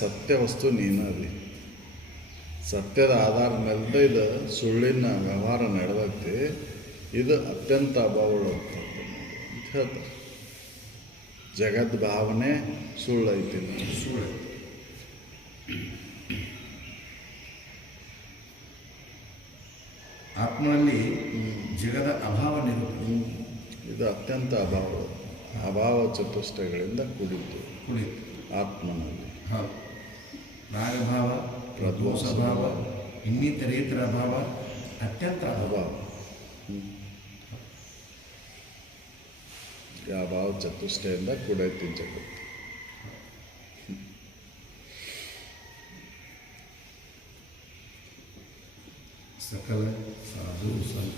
ಸತ್ಯ ವಸ್ತು ನೀನದಿ. ಸತ್ಯದ ಆಧಾರ ಮೇಲ್ದ ಇದು ಸುಳ್ಳಿನ ವ್ಯವಹಾರ ನಡೆದೈತಿ. ಇದು ಅತ್ಯಂತ ಅಭಾವಗಳಂಥದ್ದು ಅಂತ ಹೇಳ್ತಾರೆ. ಜಗದ್ ಭಾವನೆ ಸುಳ್ಳೈತಿ. ಸುಳ್ಳು. ಆತ್ಮನಲ್ಲಿ ಜಗದ ಅಭಾವ ನಿರೂಪಣೆ. ಇದು ಅತ್ಯಂತ ಅಭಾವ ಚತುಷ್ಟಯಗಳಿಂದ ಕೂಡಿದ್ದು ಕುಳಿತು ಆತ್ಮನಲ್ಲಿ. ಹೌದು. ರಾಗಭಾವ, ಪ್ರದೋಷಭಾವ, ಇನ್ನಿತರೇತರ ಅಭಾವ, ಅತ್ಯಂತ ಅಭಾವ. ಆ ಭಾವ ಚತುಷ್ಟಯದಿಂದ ಕೂಡೈತಿ ಜಗತ್ತು. ಸಕಲ ಸಾಧು ಸಂತ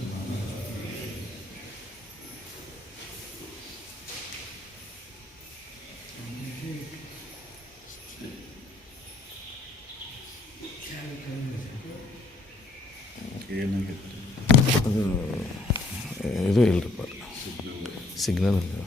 ಏನಾಗಿತ್ತು? ಅದು ಇದು ಇಲ್ಲರಿಪ್ಪ, ಸಿಗ್ನಲ್ ಇಲ್ಲ.